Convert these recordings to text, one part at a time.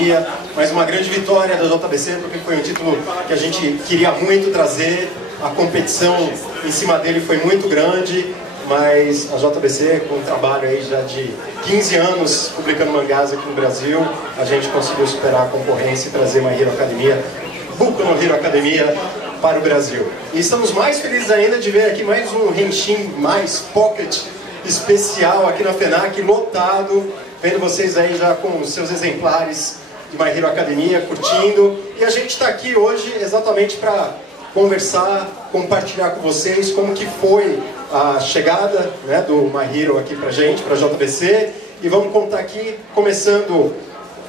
Academia, mas uma grande vitória da JBC, porque foi um título que a gente queria muito trazer, a competição em cima dele foi muito grande, mas a JBC, com um trabalho aí já de 15 anos publicando mangás aqui no Brasil, a gente conseguiu superar a concorrência e trazer My Hero Academia, Boku no Hero Academia, para o Brasil. E estamos mais felizes ainda de ver aqui mais um Henshin mais Pocket especial aqui na FENAC, lotado, vendo vocês aí já com os seus exemplares de My Hero Academia, curtindo. E a gente está aqui hoje exatamente para conversar, compartilhar com vocês como que foi a chegada, né, do My Hero aqui pra gente, pra JBC. E vamos contar aqui, começando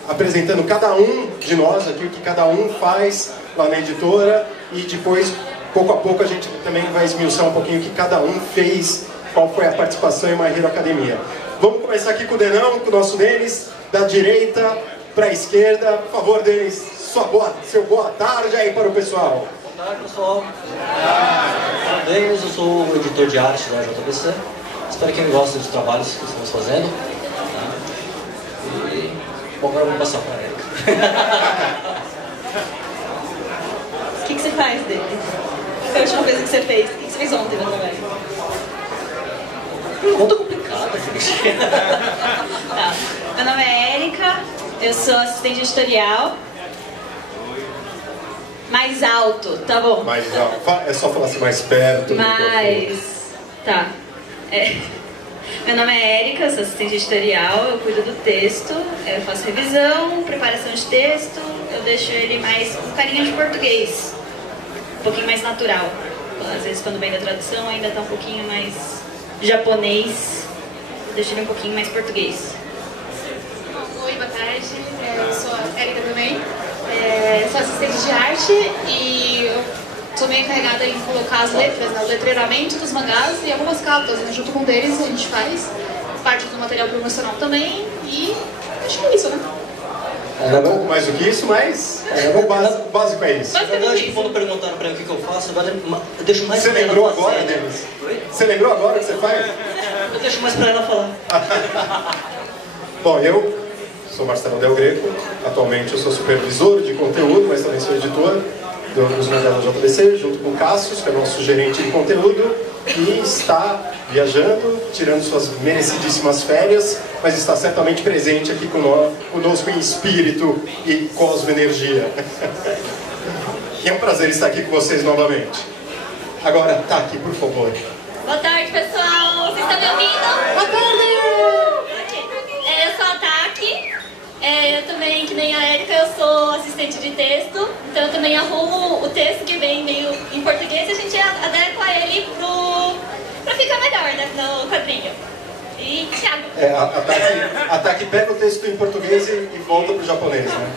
apresentando cada um de nós aqui, o que cada um faz lá na editora, e depois, pouco a pouco, a gente também vai esmiuçar um pouquinho o que cada um fez, qual foi a participação em My Hero Academia. Vamos começar aqui com o Denão, com o nosso Denis, da direita para a esquerda. Por favor, Denis, seu boa tarde aí para o pessoal. Boa tarde, pessoal. Sou Denis, eu sou o editor de arte da JBC. Espero que gostem dos trabalhos que estamos fazendo. E, bom, agora vamos passar para a Erika. O que você faz, Denis? Qual foi a última coisa que você fez? O que você fez ontem na novela? Pergunta complicada, gente. Tá. Meu nome é Erika, eu sou assistente editorial. Mais alto, tá bom? Mais alto. É só falar assim mais perto. Tá. Meu nome é Erika, eu sou assistente editorial, eu cuido do texto, eu faço revisão, preparação de texto, eu deixo ele mais com carinha de português, um pouquinho mais natural. Às vezes quando vem da tradução ainda tá um pouquinho mais japonês, eu deixo ele um pouquinho mais português. Oi, boa tarde, eu sou a Erika também, sou assistente de arte e eu sou meio encarregada em colocar as letras, né, o letreiramento dos mangás e algumas capas, né, junto com um deles a gente faz parte do material promocional também e acho que é isso, né? É um pouco mais do que isso, mas o básico é isso. Na verdade, quando perguntaram para mim o que eu faço, eu deixo mais Você para ela lembrou fazer. agora, Denis? Você lembrou agora o que você faz? Eu deixo mais para ela falar. Bom, eu sou Marcelo Del Greco, atualmente eu sou supervisor de conteúdo, mas também sou editor dos mangás da JBC, junto com o Cassius, que é nosso gerente de conteúdo, e está viajando, tirando suas merecidíssimas férias, mas está certamente presente aqui conosco em espírito e cosmoenergia. E é um prazer estar aqui com vocês novamente. Agora, Taki, por favor. Boa tarde, pessoal. Vocês estão me ouvindo? Boa tarde! Eu sou a Taki. Eu também, que nem a Erika, eu sou assistente de texto. Então eu também arrumo o texto que vem meio em português e a gente adequa ele pra ficar melhor, né, no quadrinho. E Thiago. A Taki pega o texto em português e volta pro japonês, né?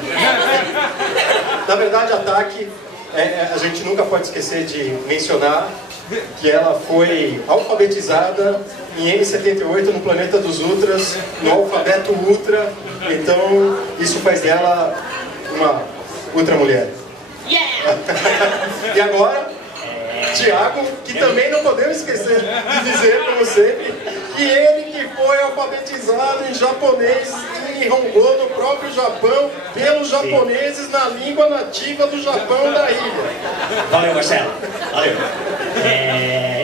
Na verdade, a Taki, a gente nunca pode esquecer de mencionar que ela foi alfabetizada em M78 no planeta dos Ultras, no alfabeto Ultra, então isso faz dela uma Ultra mulher. Yeah! E agora, Thiago, que também não podemos esquecer de dizer, como sempre, que ele que foi alfabetizado em japonês em Hongo, no próprio Japão, pelos japoneses na língua nativa do Japão da ilha. Valeu, Marcelo. Valeu.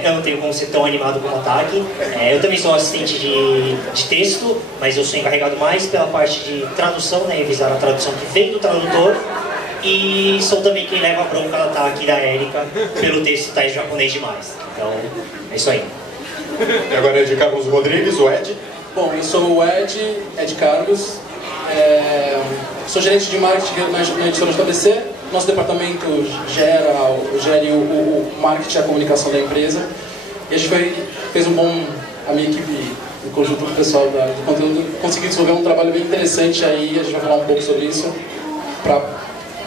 Eu não tenho como ser tão animado como o Taki. Eu também sou assistente de texto, mas eu sou encarregado mais pela parte de tradução, né, revisar a tradução que vem do tradutor. E sou também quem leva a bronca da Taki e da Erika pelo texto estar em japonês demais. Então, é isso aí. E agora é de Carlos Rodrigues, o Ed. Bom, eu sou o Ed Carlos, sou gerente de marketing na editora JBC. Nosso departamento gera o marketing e a comunicação da empresa. E a gente fez a minha equipe, em conjunto com o pessoal do conteúdo, conseguiu desenvolver um trabalho bem interessante aí, a gente vai falar um pouco sobre isso, para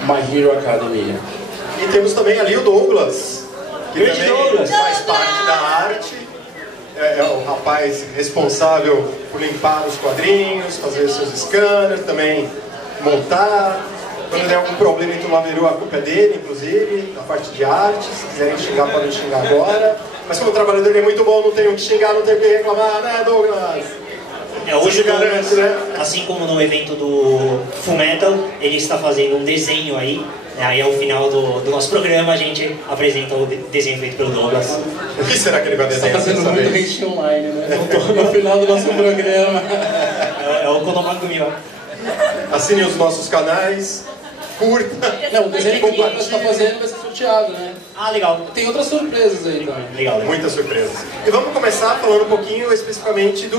My Hero Academia. E temos também ali o Douglas, que também faz parte da arte. É o rapaz responsável por limpar os quadrinhos, fazer seus scanners, também montar. Quando der algum problema em Tumaveru, a culpa é dele, inclusive, na parte de arte. Se quiserem xingar, podem xingar agora. Mas como o trabalho dele é muito bom, não tem o que xingar, não tem o que reclamar, né, Douglas? Hoje o Douglas, assim como no evento do Fullmetal, ele está fazendo um desenho aí. Aí ao final do nosso programa a gente apresenta o desenho feito pelo Douglas. O que será que ele vai desenhar? Está fazendo muito hate online, né? No final do nosso programa. É o Konomaku Miwa. Assine os nossos canais, curta. Não, o desenho que o Douglas está fazendo vai ser sorteado, né? Ah, legal. Tem outras surpresas aí também. Legal. Muitas surpresas. E vamos começar falando um pouquinho especificamente do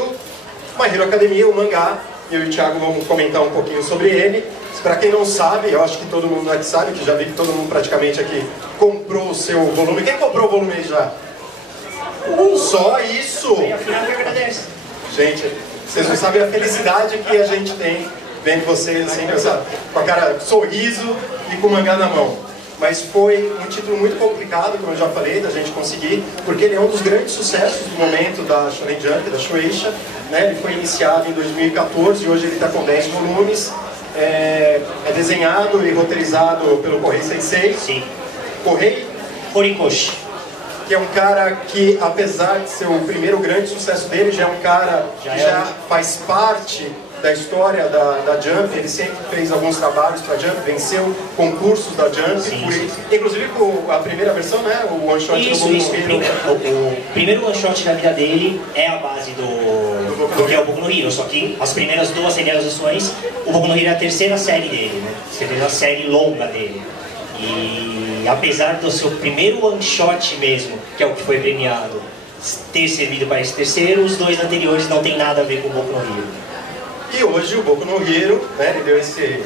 My Hero Academia, o mangá. Eu e o Thiago vamos comentar um pouquinho sobre ele. Para quem não sabe, eu acho que todo mundo aqui sabe, que já vi que todo mundo praticamente aqui comprou o seu volume. Quem comprou o volume aí já? Só isso! E afinal, eu agradeço. Gente, vocês não sabem a felicidade que a gente tem vendo vocês assim, com a cara sorriso e com o mangá na mão. Mas foi um título muito complicado, como eu já falei, da gente conseguir, porque ele é um dos grandes sucessos do momento da Shonen Jump, da Shueisha, né? Ele foi iniciado em 2014 e hoje ele está com 10 volumes. É desenhado e roteirizado pelo Kohei Sensei. Sim. Kohei Horikoshi. Que é um cara que, apesar de ser o primeiro grande sucesso dele, já é um cara que já faz parte da história da Jump. Ele sempre fez alguns trabalhos para a Jump, venceu concursos da Jump, inclusive com a primeira versão, né? O one shot do Boku no Hero. O primeiro one shot da vida dele é a base do que é o Boku no Hero, só que as primeiras duas realizações, o Boku no Hero é a terceira série dele, né? A terceira série longa dele. E apesar do seu primeiro one shot mesmo, que é o que foi premiado, ter servido para esse terceiro, os dois anteriores não tem nada a ver com o Boku no Hero. E hoje o Boku no Hero, né, ele deu esse...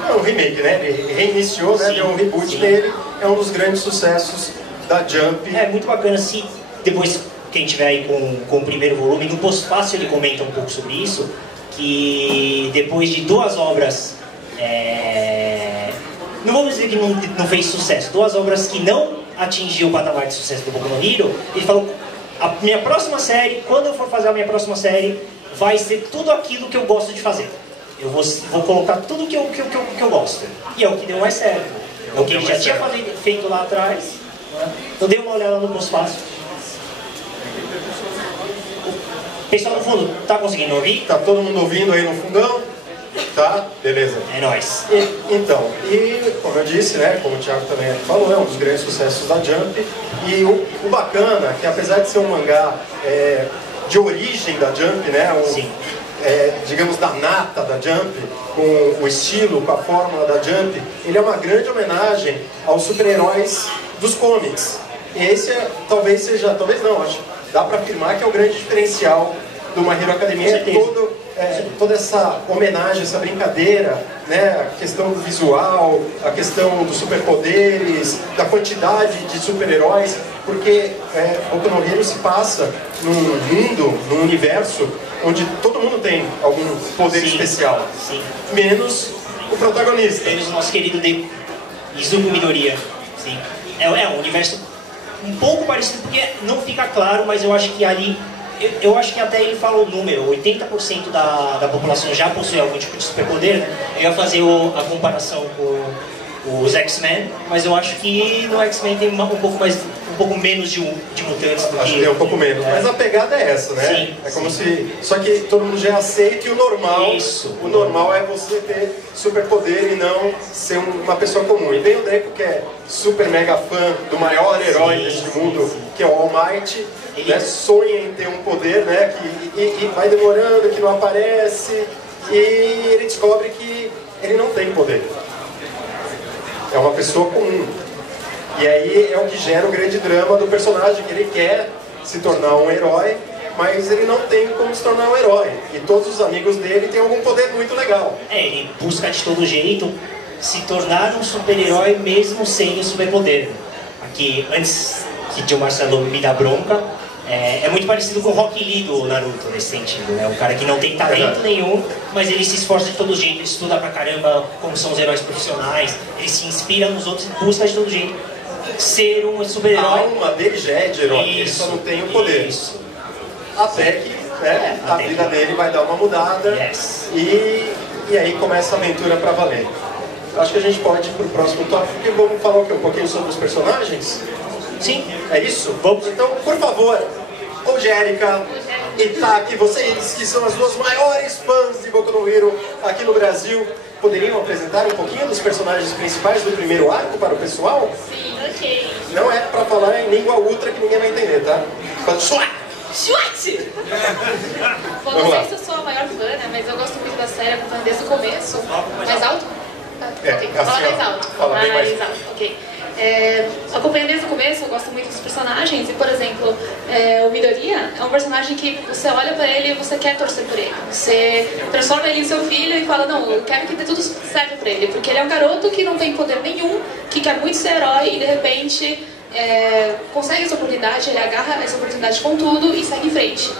Não é um remake, né? Ele reiniciou, né, deu um reboot nele. É um dos grandes sucessos da Jump. É muito bacana se depois, quem tiver aí com o primeiro volume, no pós-fácil ele comenta um pouco sobre isso, que depois de duas obras... Não vamos dizer que não fez sucesso, duas obras que não atingiu o patamar de sucesso do Boku no Hero, ele falou, a minha próxima série, quando eu for fazer a minha próxima série, vai ser tudo aquilo que eu gosto de fazer. Eu vou colocar tudo que eu gosto. E é o que deu mais certo. É o que ele já tinha feito lá atrás. Então dê uma olhada no pós-fácil. Pessoal no fundo, tá conseguindo ouvir? Tá todo mundo ouvindo aí no fundão? Tá? Beleza. É nóis. Então, como eu disse, né, como o Thiago também falou, é um dos grandes sucessos da Jump. E o bacana é que, apesar de ser um mangá de origem da Jump, né, digamos da nata da Jump, com o estilo, com a fórmula da Jump, ele é uma grande homenagem aos super-heróis dos comics. E esse talvez não, acho, dá para afirmar que é o grande diferencial do My Hero Academia, toda essa homenagem, essa brincadeira, né, a questão do visual, a questão dos superpoderes, da quantidade de super-heróis, porque Boku no Hero se passa num mundo, num universo onde todo mundo tem algum poder especial, menos o protagonista. Menos o nosso querido Izuku Midoriya. Sim. É um universo um pouco parecido, porque não fica claro, mas eu acho que ali... Eu acho que até ele fala o número, 80% da população já possui algum tipo de superpoder, né? Eu ia fazer a comparação com os X-Men, mas eu acho que no X-Men tem um pouco menos de mutantes do que... Acho que tem um pouco menos, mas a pegada é essa, né? Sim, é como se... Só que todo mundo já aceita e o normal... Isso. O normal é você ter superpoder e não ser uma pessoa comum. E vem o Deco, que é super mega fã do maior herói deste mundo, que é o All Might, né? Sonha em ter um poder, né? E vai demorando, que não aparece, e ele descobre que ele não tem poder. É uma pessoa comum. E aí é o que gera o grande drama do personagem, que ele quer se tornar um herói, mas ele não tem como se tornar um herói. E todos os amigos dele têm algum poder muito legal. Ele busca de todo jeito se tornar um super-herói mesmo sem o superpoder. Aqui, antes que o Marcelo me dá bronca, é muito parecido com o Rock Lee do Naruto nesse sentido, né? Um cara que não tem talento nenhum, mas ele se esforça de todo jeito, ele estuda pra caramba como são os heróis profissionais, ele se inspira nos outros e busca de todo jeito ser um super-herói. A alma dele já é de herói, ele só não tem o poder. Isso. Até que a vida dele vai dar uma mudada e aí começa a aventura pra valer. Acho que a gente pode ir pro próximo tópico, porque vamos falar o quê? Um pouquinho sobre os personagens? Sim. É isso? Vamos então, por favor, ô Jérica, e Taki, vocês que são as duas maiores fãs de Boku no Hero aqui no Brasil, poderiam apresentar um pouquinho dos personagens principais do primeiro arco para o pessoal? Sim, ok. Não é pra falar em língua ultra que ninguém vai entender, tá? Fala, Swat! Swat! Bom, não sei se eu sou a maior fã, né? Mas eu gosto muito da série, acompanho desde o começo. Mais alto? Ok, fala assim, mais alto. Fala bem mais alto, ok. Acompanhando desde o começo, eu gosto muito dos personagens. E, por exemplo, o Midoriya é um personagem que você olha pra ele e você quer torcer por ele. Você transforma ele em seu filho e fala, não, eu quero que dê tudo certo pra ele. Porque ele é um garoto que não tem poder nenhum, que quer muito ser herói e, de repente, consegue essa oportunidade, ele agarra essa oportunidade com tudo e segue em frente.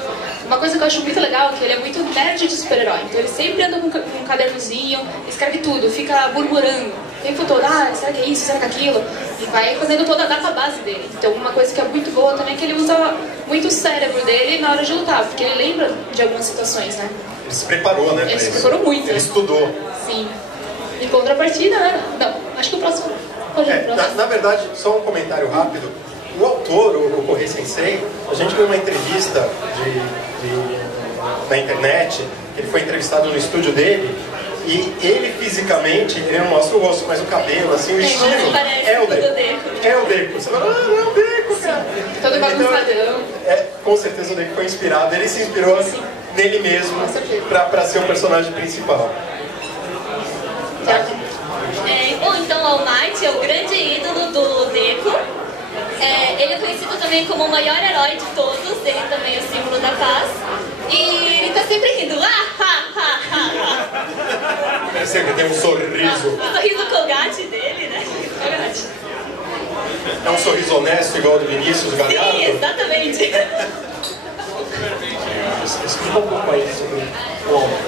Uma coisa que eu acho muito legal é que ele é muito nerd de super-herói. Então ele sempre anda com um cadernozinho, escreve tudo, fica murmurando. O tempo todo, será que é isso, será que é aquilo? E vai fazendo toda a database dele. Então uma coisa que é muito boa também é que ele usa muito o cérebro dele na hora de lutar, porque ele lembra de algumas situações, né? Ele se preparou, né? Ele se preparou muito. Ele estudou. Sim. Em contrapartida, né? Não, acho que o próximo... Pode ir, o próximo. Na verdade, só um comentário rápido. O autor, o Kohei Sensei, a gente viu uma entrevista na internet, ele foi entrevistado no estúdio dele, e ele fisicamente, ele não mostra o rosto, mas o cabelo, assim, o estilo é o Deku. É o Deku. Você fala, não é o Deku, cara. Todo bagunçadão. Com certeza o Deku foi inspirado, ele se inspirou nele mesmo pra ser o personagem principal. Bom, então o All Might é o grande ídolo do Deku. Ele é conhecido também como o maior herói de todos, ele também é o símbolo da paz. E ele tá sempre rindo. Ele sempre tem um sorriso. O sorriso Colgate dele, né? Colgate. É um sorriso honesto, igual do Vinícius Galhardo? Sim, exatamente. Explica um pouco aí sobre o homem.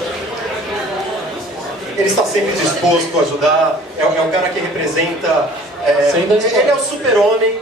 Ele está sempre disposto a ajudar, é um cara que representa... ele é o super-homem.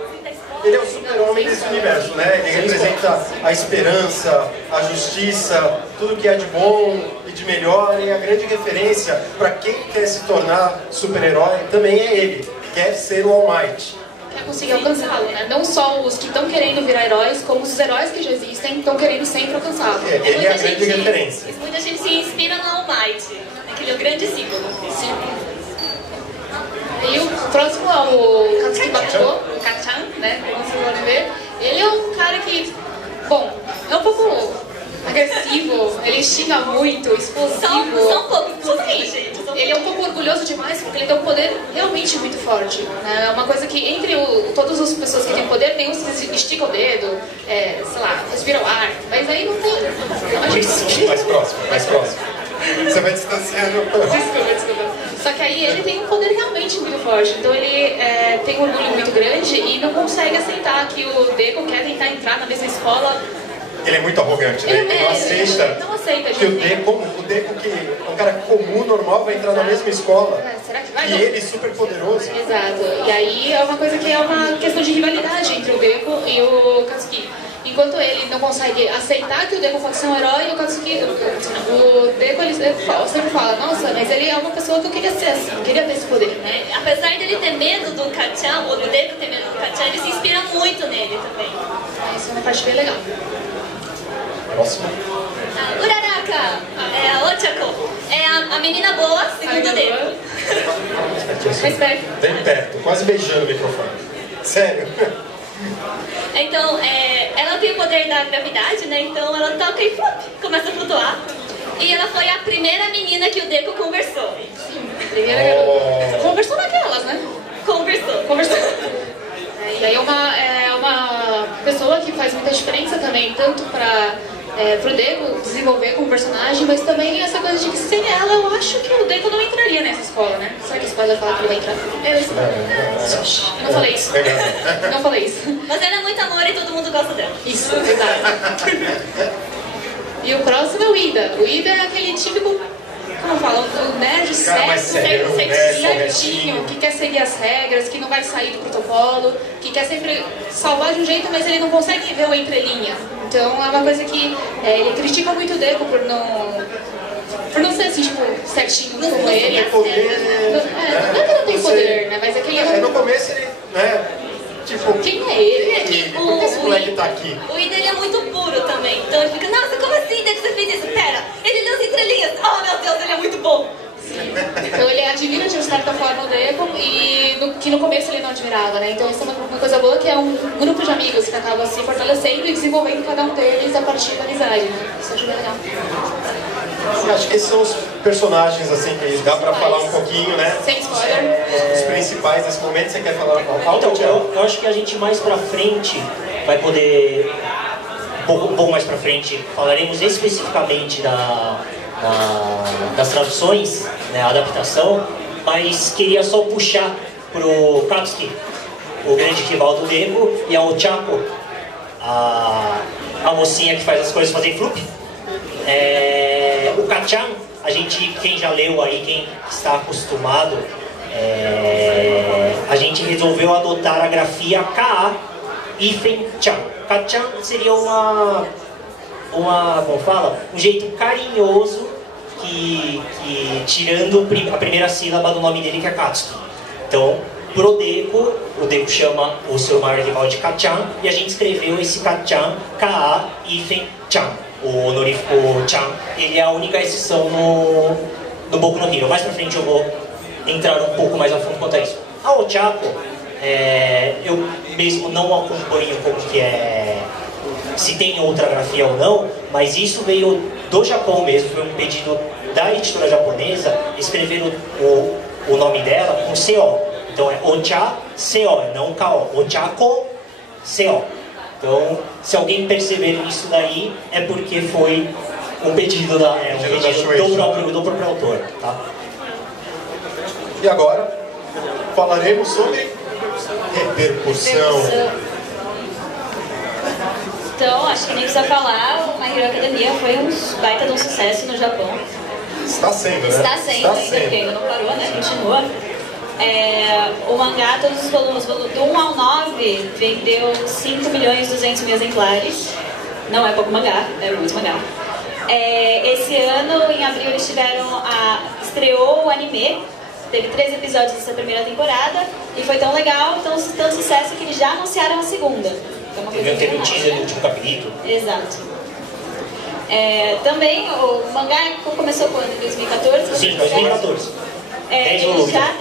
Ele é o super-homem desse universo, né? Ele representa a esperança, a justiça, tudo que é de bom e de melhor. E a grande referência para quem quer se tornar super-herói também é ele. Quer ser o All Might. Quer conseguir alcançá-lo, né? Não só os que estão querendo virar heróis, como os heróis que já existem estão querendo sempre alcançá-lo. Ele é a grande referência. Muita gente se inspira no All Might, aquele é o grande símbolo. Sim. E o próximo é o Katsuki Bakugo, o Kachan, né? Como vocês podem ver. Ele é um cara que, bom, é um pouco agressivo, ele xinga muito, explosivo. Só um pouco explosivo, gente. Ele é um pouco orgulhoso demais porque ele tem um poder realmente muito forte. Né? É uma coisa que entre todas as pessoas que têm poder, tem uns que esticam o dedo, sei lá, respiram o ar, mas aí não tem... Mais próximo. Você vai distanciando. Desculpa. Só que aí ele tem um poder realmente muito forte. Então ele tem um orgulho muito grande e não consegue aceitar que o Deku quer tentar entrar na mesma escola. Ele é muito arrogante, né? Ele não aceita que o Deku, que é um cara comum, normal, vai entrar na mesma escola. Será que vai? E ele super poderoso. Exato. E aí é uma coisa que é uma questão de rivalidade entre o Deku e o Katsuki. Enquanto ele não consegue aceitar que o Deku pode ser um herói, o Katsuki, o Deku ele sempre fala, nossa, mas ele é uma pessoa que eu queria ser assim, queria ter esse poder. Apesar dele ter medo do Kachan, ou do Deku ter medo do Kachan, ele se inspira muito nele também. Isso é uma parte bem legal. Próximo. Uraraka, a Ochako, é a menina boa, segundo o Deku. Mais perto. Bem perto, quase beijando o microfone. Sério. Então, ela tem o poder da gravidade, né? Então ela toca e flop, começa a flutuar. E ela foi a primeira menina que o Deku conversou. Primeira garota. Conversou naquelas, né? Conversou. E aí é uma pessoa que faz muita diferença também, tanto pro Deku desenvolver como personagem, mas também essa coisa de que sem ela eu acho que o Deku não entraria nessa escola, né? Será que spoiler fala que ele vai entrar? Eu não falei isso. Não falei isso. Mas ela é muito amor e todo mundo gosta dela. Isso, exato. E o próximo é o Ida. O Ida é aquele típico, como fala, o nerd certinho, que quer seguir as regras, que não vai sair do protocolo, que quer sempre salvar de um jeito, mas ele não consegue ver o entrelinha. Então é uma coisa que ele critica muito o Deku por não ser assim, tipo, certinho como ele. Não tem poder, Não é que não tem poder, né? Mas é que ele no começo ele, né? Tipo, Quem é ele? Por que esse moleque tá aqui? O I dele é muito puro também. Então ele fica, nossa, como assim? Deve você fez isso? Pera, ele leu as entrelinhas. Oh, meu Deus, ele é muito bom. Então ele admira de certa forma o Deco e que no começo ele não admirava, né? Então isso é uma coisa boa, que é um grupo de amigos que acaba se fortalecendo e desenvolvendo cada um deles a partir da amizade, né? Isso acho bem legal. Eu acho que esses são os personagens assim que dá pra falar um pouquinho, né? Sem spoiler. Os principais nesse momento. Você quer falar algo? Então, eu acho que a gente mais pra frente vai poder, um pouco mais pra frente, falaremos especificamente das traduções, né, a adaptação, mas queria só puxar pro Katsuki, o grande rival do Deco, e a Ochako, a mocinha que faz as coisas fazem flup. O Kachan, quem já leu aí, quem está acostumado, a gente resolveu adotar a grafia Ka-Ifen-chan. Kachan seria como fala, um jeito carinhoso que tirando a primeira sílaba do nome dele, que é Katsuki. Então, pro Deco, o Deco chama o seu maior rival de Kachan, e a gente escreveu esse Kachan, Ka-Ifen-chan. O honorífico Chan, ele é a única exceção no Boku no Hero. Mais pra frente eu vou entrar um pouco mais a fundo quanto a isso. A Ochako, eu mesmo não acompanho como que é, se tem outra grafia ou não, mas isso veio do Japão mesmo, foi um pedido da editora japonesa escrever o nome dela com CO. Então é Ocha-CO, não K-O. Ochako-CO. Então, se alguém perceber isso daí, é porque foi um pedido do próprio autor. Tá? E agora, falaremos sobre repercussão. Então, acho que nem precisa falar, o My Hero Academia foi um baita de um sucesso no Japão. Está sendo, né? Está sendo, porque ainda não parou, né? Continua. O mangá, todos os volumes, do 1 ao 9, vendeu 5.200.000 exemplares. Não é pouco mangá, é muito mangá. Esse ano, em abril, eles estreou o anime. Teve 3 episódios dessa primeira temporada e foi tão legal, tão sucesso que eles já anunciaram a segunda. Teve um teaser no último capítulo. Exato. Também o mangá começou quando? Em 2014? Sim, 2014. Ele já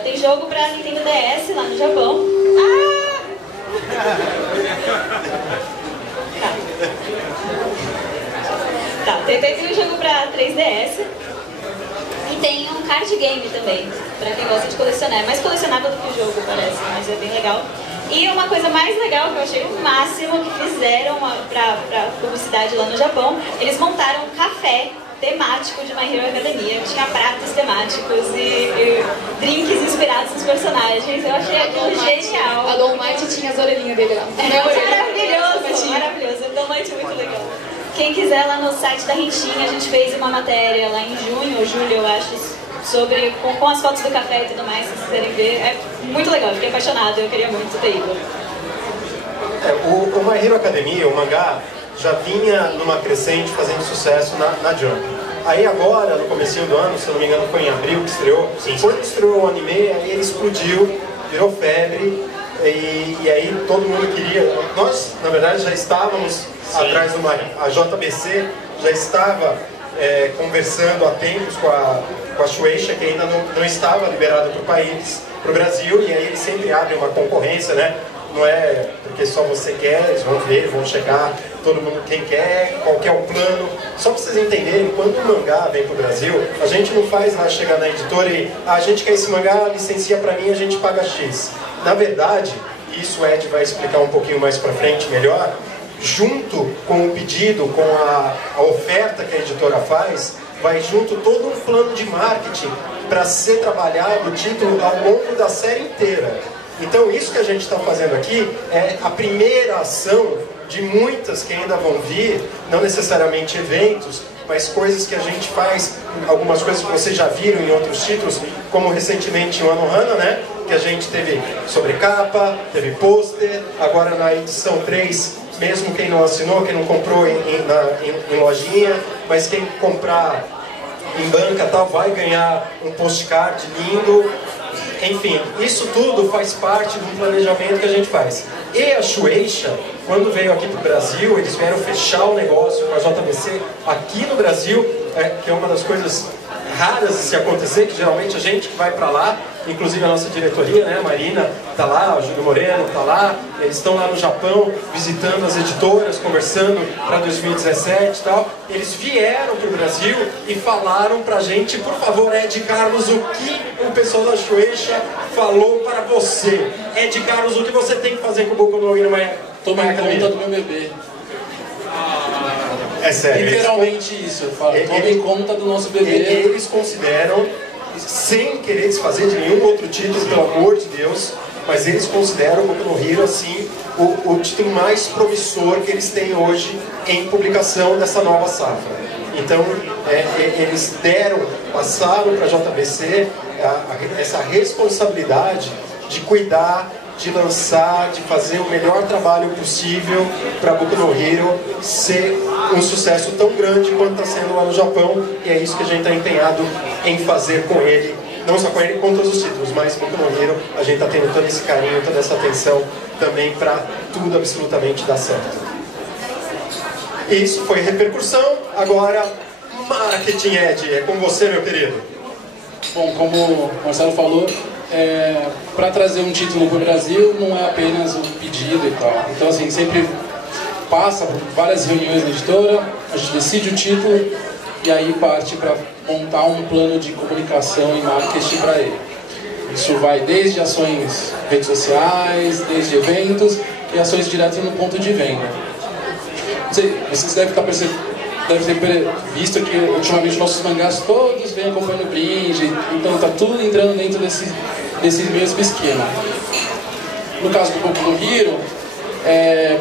tem jogo pra Nintendo DS lá no Japão. Tá, tem um jogo pra 3DS. E tem um card game também, pra quem gosta de colecionar. É mais colecionável do que o jogo, parece, mas é bem legal. E uma coisa mais legal que eu achei o máximo que fizeram pra publicidade lá no Japão, eles montaram um café temático de My Hero Academia. Tinha pratos temáticos e drinks inspirados nos personagens. Eu achei aquilo genial. A All Might tinha as orelhinhas dele lá. Maravilhoso. All Might é muito legal. Quem quiser, lá no site da Rentinha, a gente fez uma matéria lá em junho ou julho, eu acho, sobre, com as fotos do café e tudo mais, se vocês quiserem ver. É muito legal, eu fiquei apaixonada, eu queria muito ter ido. O My Hero Academia, o mangá, já vinha numa crescente fazendo sucesso na Jump. Aí agora, no comecinho do ano, se eu não me engano foi em abril que estreou, quando estreou o anime, aí ele explodiu, virou febre, e aí todo mundo queria. Nós, na verdade, já estávamos atrás do a JBC, já estava conversando há tempos com a Shueisha, que ainda não estava liberado para o país, para o Brasil, e aí eles sempre abrem uma concorrência, né? Não é porque só você quer, eles vão ver, vão checar todo mundo quem quer, qual que é o plano. Só para vocês entenderem, quando o mangá vem para o Brasil, a gente não faz lá chegar na editora e a gente quer esse mangá, licencia para mim, a gente paga X. Na verdade, isso o Ed vai explicar um pouquinho mais para frente melhor, junto com o pedido, com a oferta que a editora faz, vai junto todo um plano de marketing para ser trabalhado o título ao longo da série inteira. Então isso que a gente está fazendo aqui é a primeira ação de muitas que ainda vão vir, não necessariamente eventos, mas coisas que a gente faz, algumas coisas que vocês já viram em outros títulos, como recentemente em Anohana, né? Que a gente teve sobrecapa, teve pôster, agora na edição 3, mesmo quem não assinou, quem não comprou em lojinha, mas quem comprar em banca tal, vai ganhar um postcard lindo. Enfim, isso tudo faz parte do planejamento que a gente faz. E a Shueisha, quando veio aqui para o Brasil, eles vieram fechar o negócio com a JBC aqui no Brasil, que é uma das coisas raras de se acontecer, que geralmente a gente que vai para lá, inclusive a nossa diretoria, né, a Marina está lá, o Júlio Moreno está lá, eles estão lá no Japão visitando as editoras, conversando para 2017 e tal. Eles vieram para o Brasil e falaram para a gente, por favor, Ed Carlos, o que o pessoal da Shueisha falou para você? Ed Carlos, o que você tem que fazer com o Boku no Hero Toma em conta do meu bebê. É sério. Literalmente isso, eu falo. Toma em conta do nosso bebê. Eles consideram, sem querer desfazer de nenhum outro título, pelo amor de Deus, mas eles consideram o Boku no Hero, assim, o título mais promissor que eles têm hoje em publicação dessa nova safra. Então, eles passaram para a JBC essa responsabilidade de cuidar, de lançar, de fazer o melhor trabalho possível para Boku no Hero ser um sucesso tão grande quanto está sendo lá no Japão, e é isso que a gente está empenhado em fazer com ele, não só com ele, com todos os títulos, mas Boku no Hero a gente está tendo todo esse carinho, toda essa atenção também para tudo absolutamente dar certo. Isso foi repercussão, agora marketing, Ed, é com você, meu querido. Bom, como o Marcelo falou, para trazer um título para o Brasil não é apenas um pedido e tal. Então, assim, sempre passa por várias reuniões na editora, a gente decide o título e aí parte para montar um plano de comunicação e marketing para ele. Isso vai desde ações em redes sociais, desde eventos e ações diretas no ponto de venda. Vocês devem ter visto que ultimamente nossos mangás todos vêm acompanhando o brinde, então está tudo entrando dentro desse mesmo esquema. No caso do Boku no Hero,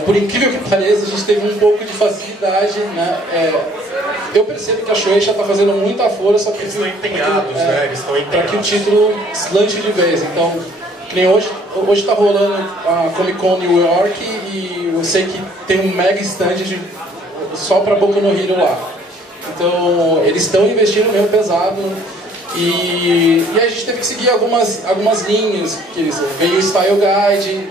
por incrível que pareça, a gente teve um pouco de facilidade, né? Eu percebo que a Shueisha está fazendo muita força eles estão empenhados, né? Eles estão empenhados para que o título lanche de vez. Então, que nem hoje está rolando a Comic Con New York e eu sei que tem um mega stand só para Boku no Hero lá. Então, eles estão investindo mesmo pesado. E a gente teve que seguir algumas linhas, que veio o Style Guide,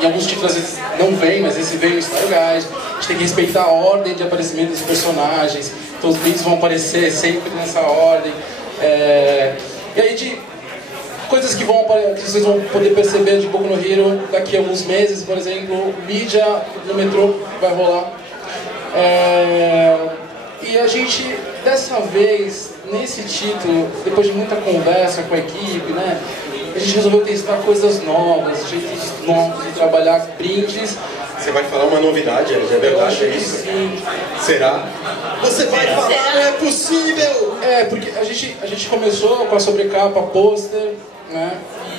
em alguns títulos às vezes não vem, mas esse veio o Style Guide. A gente tem que respeitar a ordem de aparecimento dos personagens, então os brindes vão aparecer sempre nessa ordem. E aí de coisas que vocês vão poder perceber de Boku no Hero daqui a alguns meses, por exemplo, mídia no metrô vai rolar. E a gente, dessa vez, nesse título, depois de muita conversa com a equipe, né, a gente resolveu testar coisas novas, jeitos novos de trabalhar brindes. Você vai falar uma novidade, é verdade, é isso? Sim. Será? Você vai falar, não é possível! Porque a gente começou com a sobrecapa, pôster, né?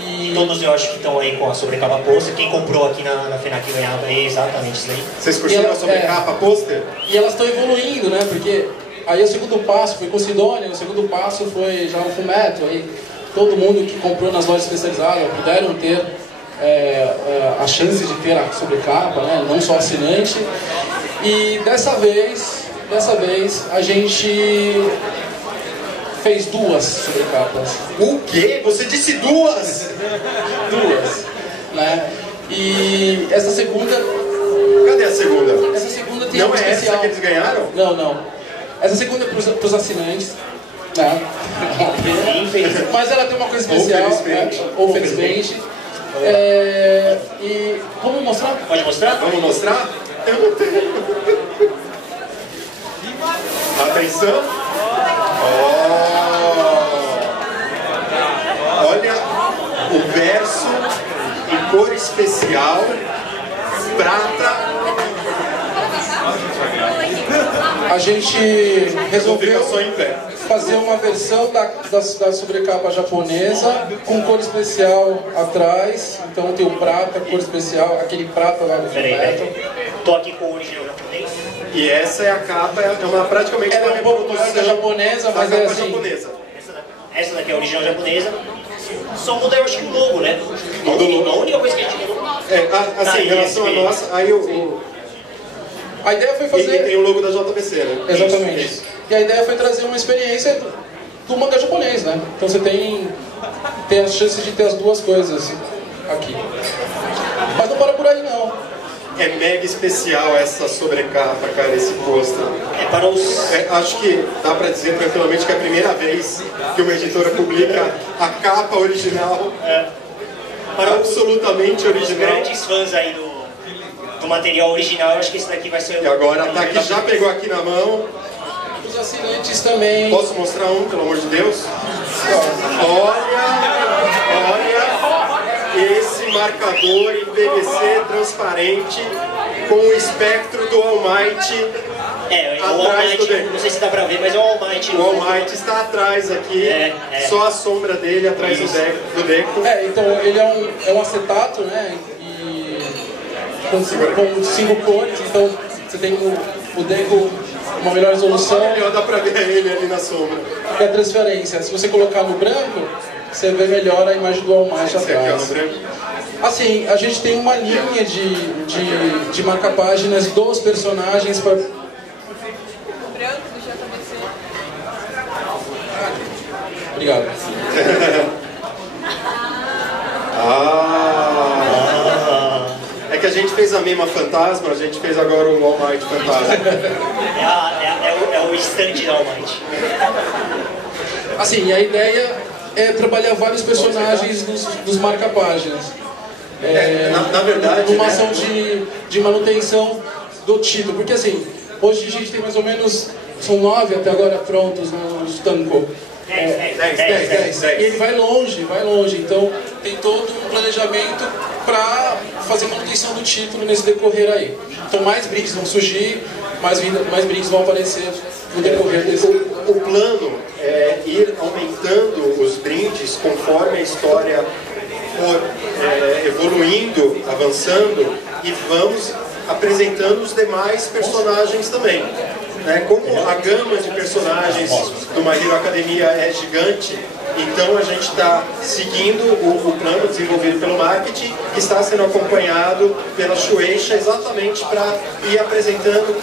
E todos eu acho que estão aí com a sobrecapa pôster. Quem comprou aqui na FENAC ganhava é exatamente isso aí. Vocês curtiram a sobrecapa pôster? E elas estão evoluindo, né? Porque aí o segundo passo foi com o Sidônia, o segundo passo foi já o Fullmetal. Aí todo mundo que comprou nas lojas especializadas puderam ter a chance de ter a sobrecapa, né? Não só assinante. E dessa vez a gente fez 2 sobrecapas. O quê? Você disse 2? 2, né? E essa segunda... Cadê a segunda? Essa segunda tem não algo é especial. Essa que eles ganharam? Não. Essa segunda é para os assinantes, né? Mas ela tem uma coisa especial, ou felizmente. E vamos mostrar? Pode mostrar? Vamos mostrar? Eu não tenho. Atenção. Olha o verso em cor especial, prata. A gente resolveu fazer uma versão da sobrecapa japonesa com cor especial atrás. Então tem o prata, cor especial, aquele prata lá do Fullmetal. Tô aqui com o original japonês. E essa é a capa, praticamente uma reprodução japonesa, mas é assim. Japonesa. Essa daqui é a original japonesa. Só muda, eu acho que o logo, né? A única coisa que a gente mudou. Assim, em relação a nossa, aí a ideia foi fazer... E tem o logo da JBC, né? Exatamente. Isso. E a ideia foi trazer uma experiência do mangá japonês, né? Então você tem a chance de ter as duas coisas aqui. Mas não para por aí, não. É mega especial essa sobrecapa, cara, esse pôster. Para os... Acho que dá pra dizer tranquilamente que é a primeira vez que uma editora publica a capa original. Para absolutamente os original. grandes fãs aí do material original, acho que esse daqui vai ser... E agora tá aqui, já pegou aqui na mão. Os assinantes também. Posso mostrar um, pelo amor de Deus? Olha esse marcador em PVC transparente com o espectro do All Might o All atrás Might, do deck. não sei se dá pra ver, mas é o All Might. O All Might está atrás aqui, só a sombra dele atrás do deco. Então ele é um acetato, né? E com 5 cores, então você tem o deco uma melhor resolução. Melhor dá pra ver ele ali na sombra. E a transferência, se você colocar no branco, você vê melhor a imagem do All Might atrás. Assim, a gente tem uma linha de marca-páginas dos personagens para... Obrigado. É que a gente fez a mesma fantasma, a gente fez agora o All Might fantasma. É o estante da All Might. Assim, a ideia é trabalhar vários personagens dos marca-páginas. Na verdade, uma ação de manutenção do título. Porque assim, hoje a gente tem mais ou menos, são 9 até agora prontos nos Tanko. 10. E ele vai longe. Então tem todo um planejamento para fazer manutenção do título nesse decorrer aí. Então mais brindes vão surgir, mais brindes vão aparecer no decorrer desse... O plano é ir aumentando os brindes conforme a história for evoluindo, avançando, e vamos apresentando os demais personagens também. Como a gama de personagens do My Hero Academia é gigante, então a gente está seguindo o plano desenvolvido pelo marketing, que está sendo acompanhado pela Shueisha exatamente para ir apresentando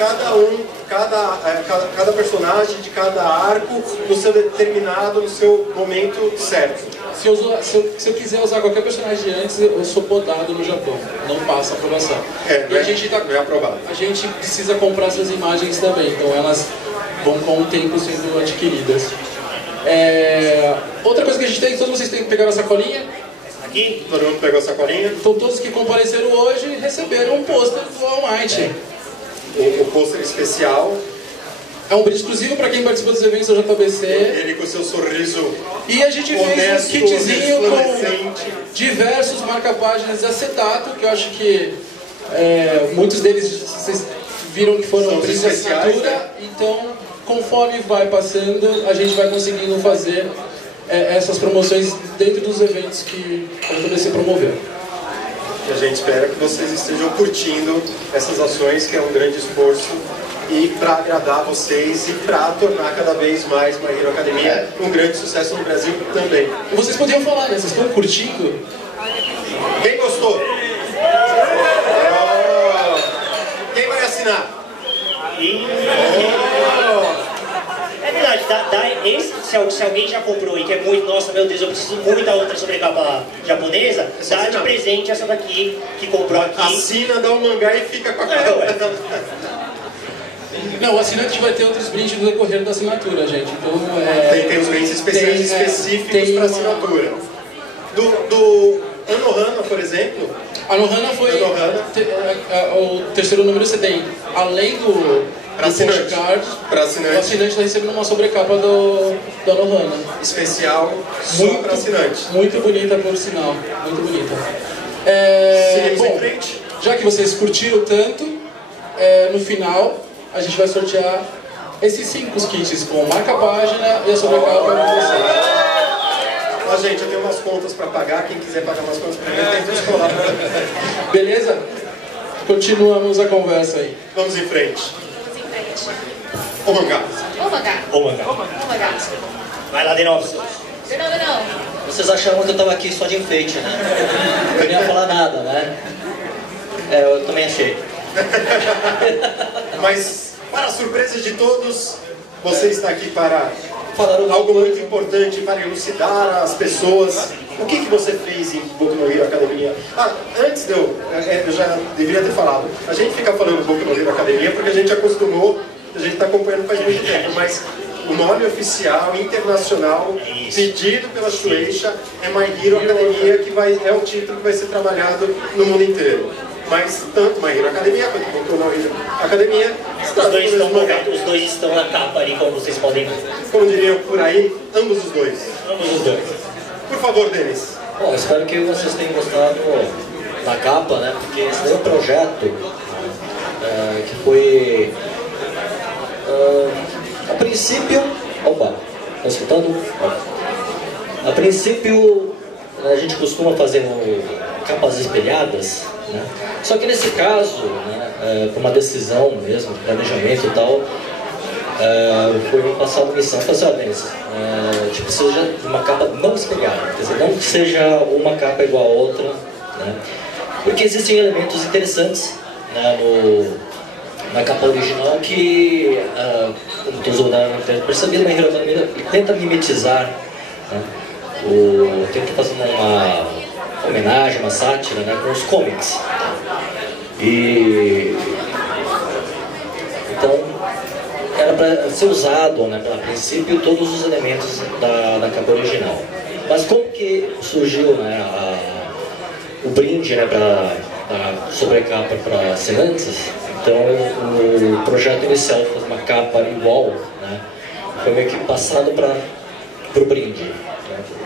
cada personagem de cada arco no seu determinado, no seu momento certo. Se eu quiser usar qualquer personagem de antes, eu sou podado no Japão, não passa aprovação. Não é aprovado. A gente precisa comprar essas imagens também, então elas vão com o tempo sendo adquiridas. Outra coisa que a gente tem, todos vocês pegaram a sacolinha? Aqui? Todo mundo pegou a sacolinha? Então todos que compareceram hoje receberam um pôster do All Might. O pôster especial. É um brinde exclusivo para quem participou dos eventos da JBC. Ele com seu sorriso. E a gente honesto, fez um kitzinho com diversos marca-páginas de acetato, que eu acho que muitos deles vocês viram que foram brindes de assinatura. Né? Então, conforme vai passando, a gente vai conseguindo fazer essas promoções dentro dos eventos que a JBC promoveu. E a gente espera que vocês estejam curtindo essas ações, que é um grande esforço, e para agradar vocês e para tornar cada vez mais My Hero Academia um grande sucesso no Brasil também. E vocês podiam falar, né? Vocês estão curtindo? Quem gostou? Quem vai assinar? É verdade, se alguém já comprou e quer muito, nossa, meu Deus, eu preciso muito da outra sobrecapa japonesa, dá de presente essa daqui, que comprou aqui. Assina, dá um mangá e fica com a cara. Não, o assinante vai ter outros brindes no decorrer da assinatura, gente. Então, tem os brindes especiais específicos para assinatura. Do Anohana, por exemplo. Anohana foi o terceiro número. Você tem, além do assinante. O assinante está recebendo uma sobrecapa do Anohana. Especial só para assinante. Muito bonita, por sinal. Muito bonita. Seguimos em frente. Já que vocês curtiram tanto, no final a gente vai sortear esses 5 kits com marca-página e a sobrecapa para vocês. Gente, eu tenho umas contas para pagar. Quem quiser pagar umas contas para mim, tem que descolar. Beleza? Continuamos a conversa aí. Vamos em frente. O mangá. Vai lá de novo. Não. Vocês acharam que eu tava aqui só de enfeite, né? Eu não ia falar nada, né? Eu também achei. Mas, para a surpresa de todos, você está aqui para algo muito importante, para elucidar as pessoas. O que você fez em Boku no Hero Academia? Antes eu já deveria ter falado. A gente fica falando Boku no Hero Academia porque a gente acostumou, a gente está acompanhando faz muito tempo, mas o nome oficial, internacional, pedido pela Shueisha, é My Hero Academia, que é o título que vai ser trabalhado no mundo inteiro. Mas tanto My Hero Academia quanto Boku no Hero Academia os dois estão na capa ali, como vocês podem ver. Como diriam por aí, ambos os dois. Ambos os dois. Por favor, Denis. Bom, espero que vocês tenham gostado da capa, né? Porque esse daí é um projeto que foi... a princípio... Opa, tá escutando? A princípio, a gente costuma fazer capas espelhadas, né? Só que nesse caso, né, por uma decisão mesmo, planejamento e tal, foi me passado missão. Eu falei assim, Denis, tipo, seja uma capa não espelhada, quer dizer, não que seja uma capa igual a outra, né? Porque existem elementos interessantes, né, na capa original que, como todos devem ter percebido, na Hero Academia ele tenta mimetizar, né, tenta fazer uma homenagem, uma sátira, né, com os comics. E então era para ser usado, né, a princípio, todos os elementos da capa original. Mas como que surgiu, né, o brinde, né, da sobrecapa para assinantes, então o projeto inicial de fazer uma capa igual, né, foi meio que passado para o brinde. Né.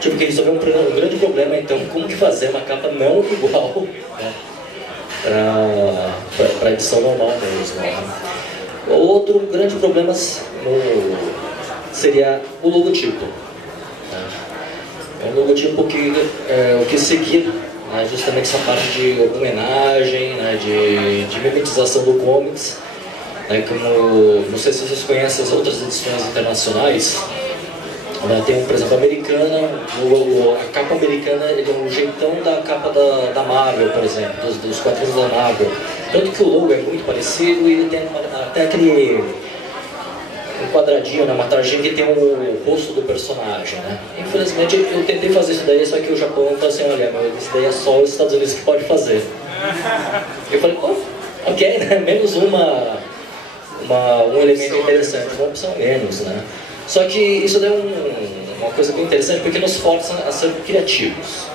Tive que resolver um grande problema, então, como que fazer uma capa não igual, né, para a edição normal mesmo. Né. Outro grande problema seria o logotipo. Né. É um logotipo que o que seguir, né, justamente essa parte de homenagem, né, de mimetização do comics, né, como, não sei se vocês conhecem as outras edições internacionais, né, tem, por exemplo, a americana, a capa americana ele é um jeitão da capa da Marvel, por exemplo, dos quadrinhos da Marvel. Tanto que o logo é muito parecido e ele tem até aquele quadradinho, né, uma tarjinha que tem o rosto do personagem, né. Infelizmente eu tentei fazer isso daí, só que o Japão falou assim, olha, isso daí é só os Estados Unidos que pode fazer. Eu falei, ok, né, menos um elemento interessante, uma opção menos, né. Só que isso daí é uma coisa bem interessante porque nos força a ser criativos.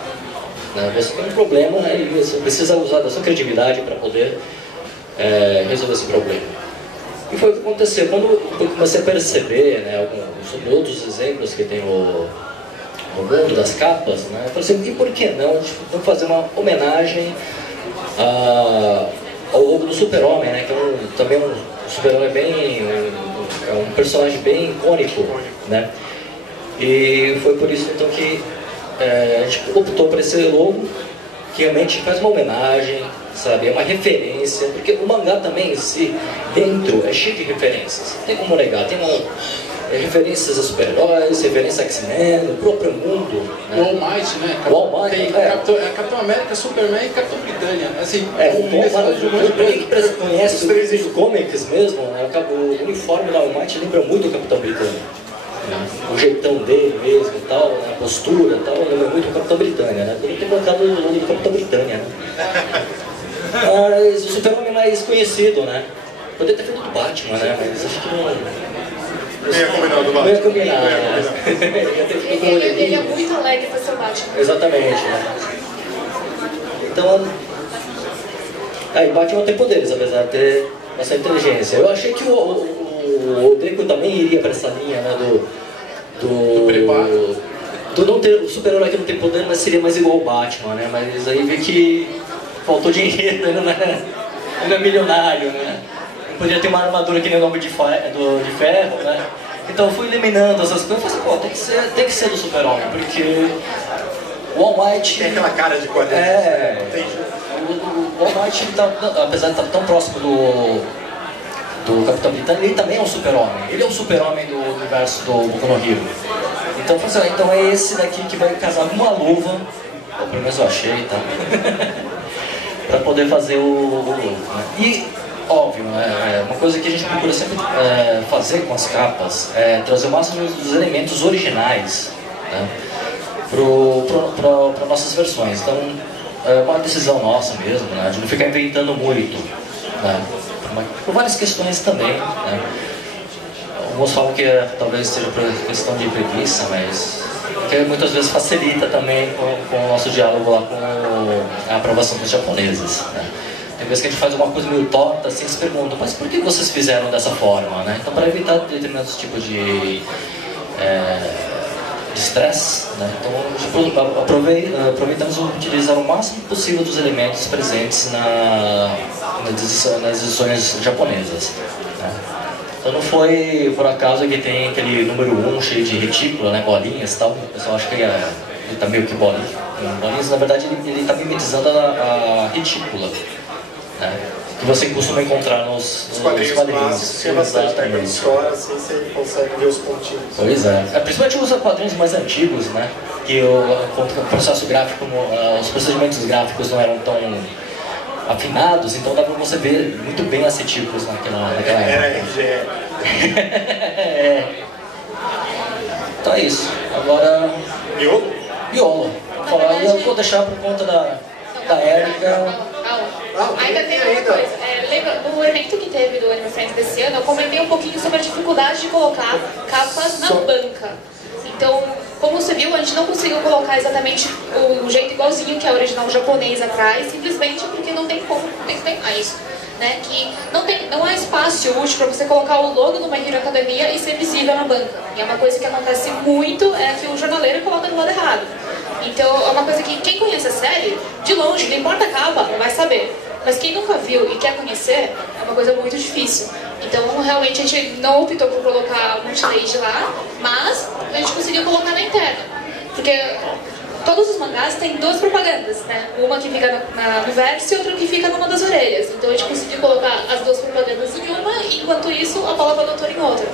Né? Você tem um problema e você precisa usar da sua criatividade para poder resolver esse problema. E foi o que aconteceu. Quando eu comecei a perceber, né, sobre outros exemplos que tem no mundo das capas, né, eu falei assim, e por que não vamos fazer uma homenagem ao logo do Super-Homem, né, que é também um Super-Homem é um personagem bem icônico, né? E foi por isso então que a gente optou por esse logo, que realmente faz uma homenagem, sabe? É uma referência, porque o mangá também em si, dentro, é cheio de referências. Não tem como negar, tem referências a super-heróis, referência a X-Men, o próprio mundo. Né? O All Might, né? O All Might, tem Capitão América, Superman e Capitão Britânia. Assim, pra quem conhece os comics mesmo, né, o uniforme do All Might lembra muito o Capitão Britânia. Né? O jeitão dele mesmo e tal, né? A postura e tal, lembra muito o Capitão Britânia. Né? Poderia ter colocado o nome do Capitão Britânia. Né? Mas o Super-Homem mais conhecido, né? Poderia ter feito do Batman, né? Mas acho que não. Não ia combinar do Batman. Não ia combinar. Ele é muito alegre para ser o Batman. Exatamente. Né? Então, o Batman tem poderes, apesar de ter bastante inteligência. Eu achei que o Deco também iria para essa linha, né, do não ter o super-herói que não tem poder, mas seria mais igual o Batman, né? Mas aí vi que faltou dinheiro, né? Ele é milionário, né? Não podia ter uma armadura que nem o nome de ferro, né? Então eu fui eliminando essas coisas e falei assim, tem que ser do super-homem, porque o All Might... Tem aquela cara de quadrinho. O All Might, apesar de estar tão próximo do Capitão Britânico, ele também é um super-homem. Ele é um super-homem do universo do Boku no Hero. Então, então é esse daqui que vai casar com uma luva, ou pelo menos eu achei, tá? Pra poder fazer o logo, né? E óbvio, né? Uma coisa que a gente procura sempre fazer com as capas é trazer o máximo dos elementos originais, né, para nossas versões. Então, é uma decisão nossa mesmo, né, de não ficar inventando muito, né, por várias questões também, né. Alguns falam que talvez seja por questão de preguiça, mas que muitas vezes facilita também com o nosso diálogo lá com a aprovação dos japoneses, né. Tem vezes que a gente faz uma coisa meio torta, assim, se pergunta, mas por que vocês fizeram dessa forma, né? Então, para evitar determinados tipos de estresse, né? Então, aproveitamos utilizar o máximo possível dos elementos presentes nas edições japonesas, né? Então, não foi por acaso que tem aquele número 1 cheio de retícula, né? Bolinhas e tal. O pessoal acha que ele está meio que bolinhas. Bolinhas, na verdade, ele está mimetizando a retícula, né, que você costuma encontrar nos quadrinhos clássicos. Tem bastante técnica de história, assim você consegue ver os pontinhos. Pois é. Principalmente os quadrinhos mais antigos, né, que o processo gráfico, os procedimentos gráficos não eram tão afinados, então dá pra você ver muito bem as retículas naquela época. Então é isso. Agora... Miolo. Eu vou deixar por conta da Érica. Ainda tem outra coisa. Lembra, no evento que teve do Anime Friends desse ano, eu comentei um pouquinho sobre a dificuldade de colocar capas na banca. Então, como você viu, a gente não conseguiu colocar exatamente o jeito igualzinho que é o original japonês atrás, simplesmente porque não tem como, tem que ter isso. Né, que não há espaço útil para você colocar o logo do My Hero Academia e ser visível na banca. E é uma coisa que acontece muito, é que o jornaleiro coloca no lado errado. Então é uma coisa que quem conhece a série, de longe, não importa a capa, vai saber. Mas quem nunca viu e quer conhecer, é uma coisa muito difícil. Então realmente a gente não optou por colocar o multilage lá, mas a gente conseguiu colocar na interna. Porque todos os mangás têm duas propagandas, né? Uma que fica no verso e outra que fica numa das orelhas. Então a gente conseguiu colocar as duas propagandas em uma, e enquanto isso a palavra do autor em outra.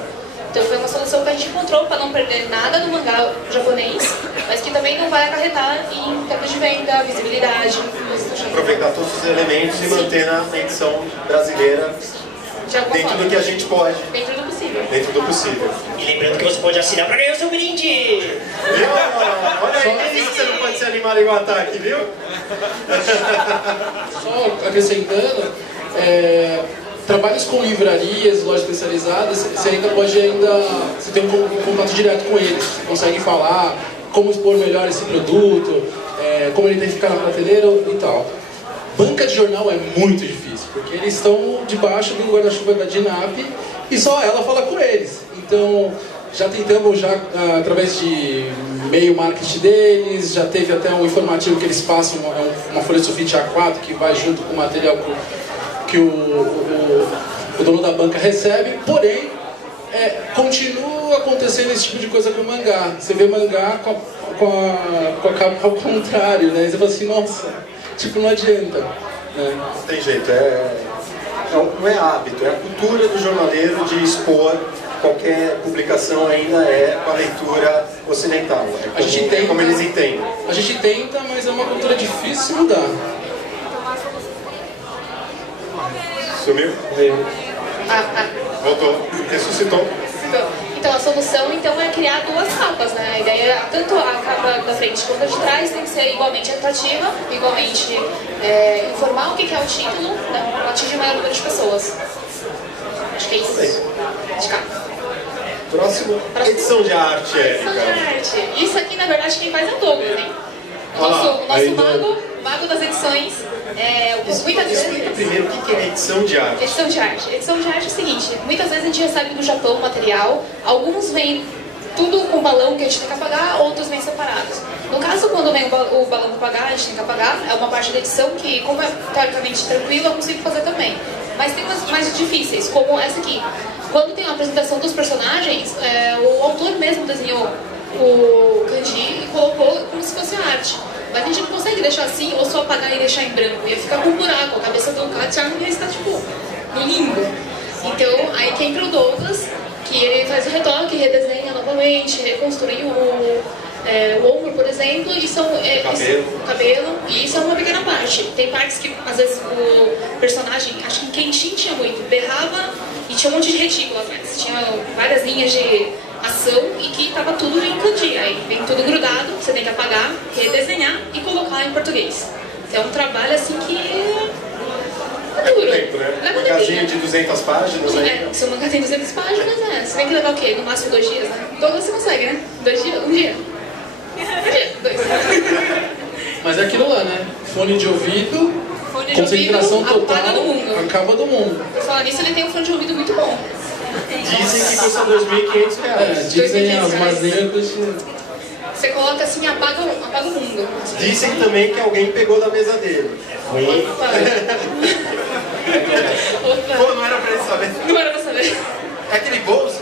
Então foi uma solução que a gente encontrou para não perder nada do mangá japonês, mas que também não vai acarretar em termos de venda, visibilidade, coisas do gênero. Aproveitar todos os elementos e manter na edição brasileira dentro do que a gente pode. Dentro do possível. Dentro do possível. E lembrando que você pode assinar para ganhar o seu brinde! Olha aí, quem você não pode se animar igual ataque, viu? Só acrescentando, trabalhos com livrarias, lojas especializadas, você ainda pode você tem um contato direto com eles, você consegue falar como expor melhor esse produto, como ele tem que ficar na prateleira e tal. Banca de jornal é muito difícil, porque eles estão debaixo do guarda-chuva da DINAP e só ela fala com eles. Então, já tentamos, através de e-mail marketing deles, já teve até um informativo que eles passam, uma folha de sulfite A4 que vai junto com o material que o dono da banca recebe, porém, continua acontecendo esse tipo de coisa com o mangá. Você vê mangá com a capa ao contrário, né? E você fala assim, nossa, tipo, não adianta. Né? Não tem jeito, não é hábito, é a cultura do jornaleiro de expor qualquer publicação ainda com a leitura ocidental. Como eles entendem. A gente tenta, mas é uma cultura difícil de mudar. Sumiu? Voltou. Ressuscitou. Então a solução é criar duas capas, né? A ideia é tanto a capa da frente quanto a de trás tem que ser igualmente atrativa, igualmente informar o que é o título, né? Para atingir o maior número de pessoas. Acho que é isso. De cá. Próximo. Edição de arte, Érica. Edição de arte. Isso aqui, na verdade, quem faz é o Douglas, né? Nosso mago das edições. Muitas vezes... Explica primeiro o que é edição de arte. Edição de arte. Edição de arte é o seguinte, muitas vezes a gente recebe do Japão material, alguns vêm tudo com balão que a gente tem que apagar, outros vêm separados. No caso, quando vem o balão para apagar, a gente tem que apagar, é uma parte da edição que, como é teoricamente tranquila, eu consigo fazer também. Mas tem umas mais difíceis, como essa aqui. Quando tem uma apresentação dos personagens, o autor mesmo desenhou o kanji e colocou como se fosse arte. Mas a gente não consegue deixar assim, ou só apagar e deixar em branco. Ia ficar com um buraco, a cabeça do Kachan ia estar, tipo, no limbo. Então, aí que entra o Douglas, que ele faz o retoque, redesenha novamente, reconstrui o ombro, por exemplo, e são o cabelo, e isso é uma pequena parte. Tem partes que às vezes o personagem, acho que Kenshin tinha muito, berrava e tinha um monte de retículo atrás. Tinha várias linhas de ação e que estava tudo em kanji. Aí vem tudo grudado, você tem que apagar, redesenhar e colocar em português. Então é um trabalho assim que é duro. Tempo, né? Um magazinho de 200 páginas aí. Se o mangá tem 200 páginas, você tem que levar o quê? No máximo 2 dias, né? Então você consegue, né? 2 dias? 1 dia. 1 dia, 2. Mas é aquilo lá, né? Fone de ouvido, Fone de concentração ouvido, total, apaga do mundo. acaba do mundo. Por falar nisso, ele tem um fone de ouvido muito bom. Dizem que custa R$2.500. Dizem as más línguas. Você coloca assim, apaga o mundo. Dizem também que alguém pegou da mesa dele. Opa. Pô, não era pra ele saber. Não era pra saber. É aquele bolso?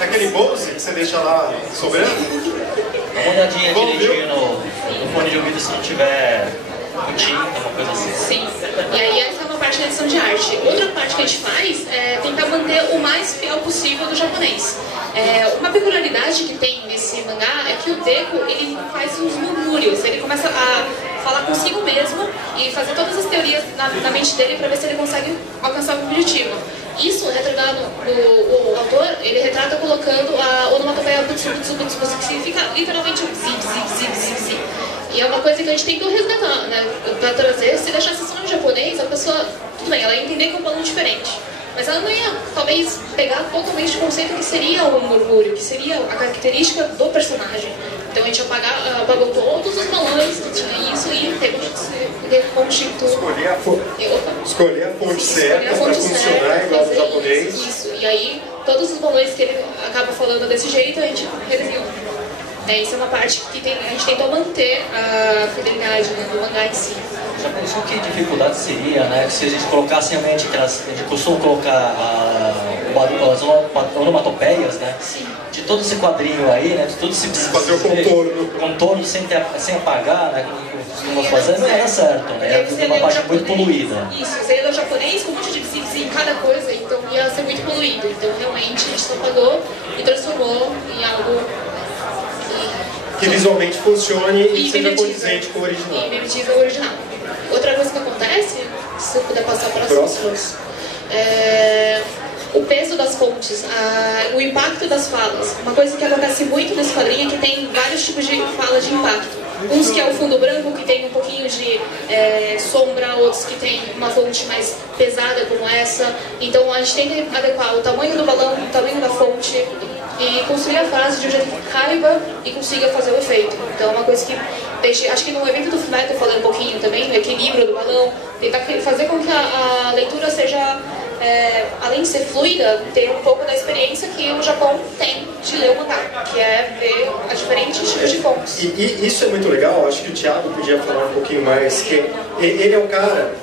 É aquele bolso que você deixa lá sobrando? Dá uma olhadinha Bom, direitinho no fone de ouvido se não tiver tinta, uma coisa assim. Sim. E aí essa é uma parte da edição de arte. Outra parte que a gente faz é tentar manter o mais fiel possível do japonês. Uma peculiaridade que tem nesse mangá é que o Deku, ele faz uns murmúrios. Ele começa a falar consigo mesmo e fazer todas as teorias na mente dele para ver se ele consegue alcançar o objetivo. Isso, retratado o autor, ele retrata colocando a onomatopeia butsu, butsu, butsu, butsu, que significa literalmente um zip, zip, zip, zip, zip. E é uma coisa que a gente tem que resgatar, né? Pra trazer, se deixasse só em japonês, a pessoa, tudo bem, ela ia entender que é um balão diferente. Mas ela não ia, talvez, pegar totalmente o conceito que seria o murmúrio, que seria a característica do personagem. Então a gente apagou todos os balões, tinha isso e Escolher a fonte certa para funcionar igual no japonês. Isso, e aí todos os balões que ele acaba falando desse jeito, a gente redesenhou. Isso é uma parte que a gente tentou manter a fidelidade, né, do mangá em si. Já pensou que dificuldade seria, né? Se a gente colocasse realmente, a gente costuma colocar as onomatopeias, né? Sim. De todo esse quadrinho aí, né? De todo esse fazer o contorno. Contorno sem apagar, né? Como costuma fazer, não era certo, né? É uma parte muito poluída. Isso, você ia ler o japonês com um monte de psiques em cada coisa, então ia ser muito poluído. Então realmente a gente só apagou e transformou em algo que visualmente funcione e seja condizente com o original. E mimetiza o original. Outra coisa que acontece, se eu puder passar para as próximas, o peso das fontes, o impacto das falas. Uma coisa que acontece muito nesse quadrinho é que tem vários tipos de fala de impacto. Uns que é o fundo branco, que tem um pouquinho de sombra, outros que tem uma fonte mais pesada como essa. Então a gente tem que adequar o tamanho do balão, o tamanho da fonte e construir a frase de um jeito que caiba e consiga fazer o efeito. Então é uma coisa que acho que no evento do Fumeto eu falei um pouquinho também, do equilíbrio do balão, tentar fazer com que a leitura seja, além de ser fluida, ter um pouco da experiência que o Japão tem de ler o mangá, que é ver as diferentes tipos de fontes. E isso é muito legal, acho que o Thiago podia falar um pouquinho mais, que ele é um cara,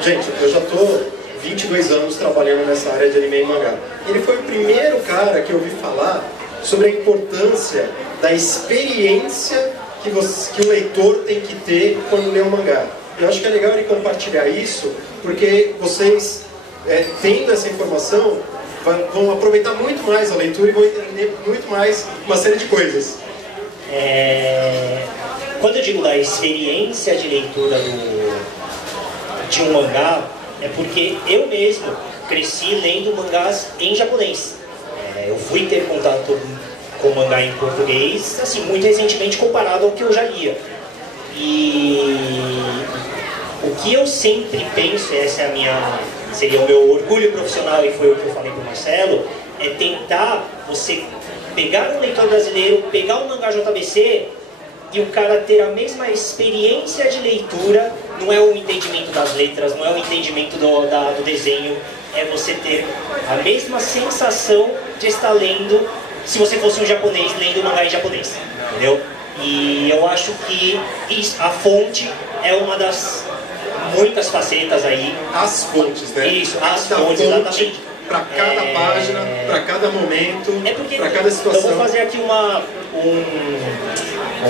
gente, eu já estou 22 anos trabalhando nessa área de anime e mangá. Ele foi o primeiro cara que eu ouvi falar sobre a importância da experiência que o leitor tem que ter quando lê um mangá. Eu acho que é legal ele compartilhar isso, porque vocês, tendo essa informação, vão aproveitar muito mais a leitura e vão entender muito mais uma série de coisas. Quando eu digo da experiência de leitura de um mangá, é porque eu mesmo cresci lendo mangás em japonês. Eu fui ter contato com mangá em português, assim, muito recentemente comparado ao que eu já lia. E o que eu sempre penso, seria o meu orgulho profissional, e foi o que eu falei para o Marcelo, é tentar você pegar um leitor brasileiro, pegar um mangá JBC e o cara ter a mesma experiência de leitura. Não é o entendimento das letras, não é o entendimento do desenho, é você ter a mesma sensação de estar lendo, se você fosse um japonês lendo mangá em japonês, entendeu? E eu acho que a fonte é uma das muitas facetas aí. As fontes, né? Isso, as fontes, exatamente. Para cada página, para cada momento, para cada situação. Eu vou fazer aqui Como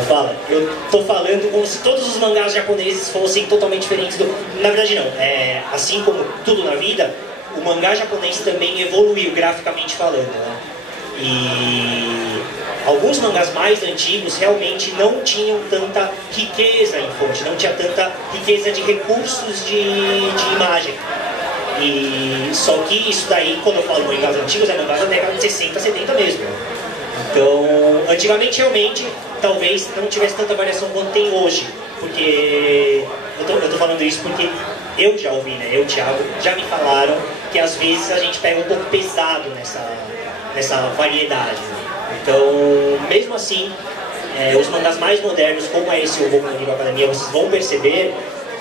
fala? Eu tô falando como se todos os mangás japoneses fossem totalmente diferentes Na verdade não. Assim como tudo na vida, o mangá japonês também evoluiu graficamente falando, né? E Alguns mangás mais antigos realmente não tinham tanta riqueza em fonte, não tinha tanta riqueza de recursos de imagem. E só que isso daí, quando eu falo mangás antigos, é mangás da década de 60, 70 mesmo. Então, antigamente realmente, talvez não tivesse tanta variação quanto tem hoje. Porque, eu tô falando isso porque eu já ouvi, né? Eu, Thiago, já me falaram que às vezes a gente pega um pouco pesado nessa variedade. Então, mesmo assim, os mangás mais modernos, como é esse O Boku no Hero Academia, vocês vão perceber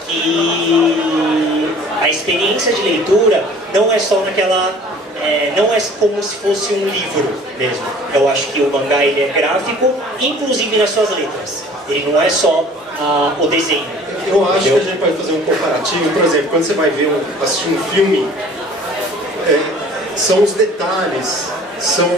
que a experiência de leitura não é só naquela... não é como se fosse um livro mesmo. Eu acho que o mangá ele é gráfico, inclusive nas suas letras. Ele não é só o desenho. Eu acho que a gente pode fazer um comparativo. Por exemplo, quando você vai assistir um filme, são os detalhes, são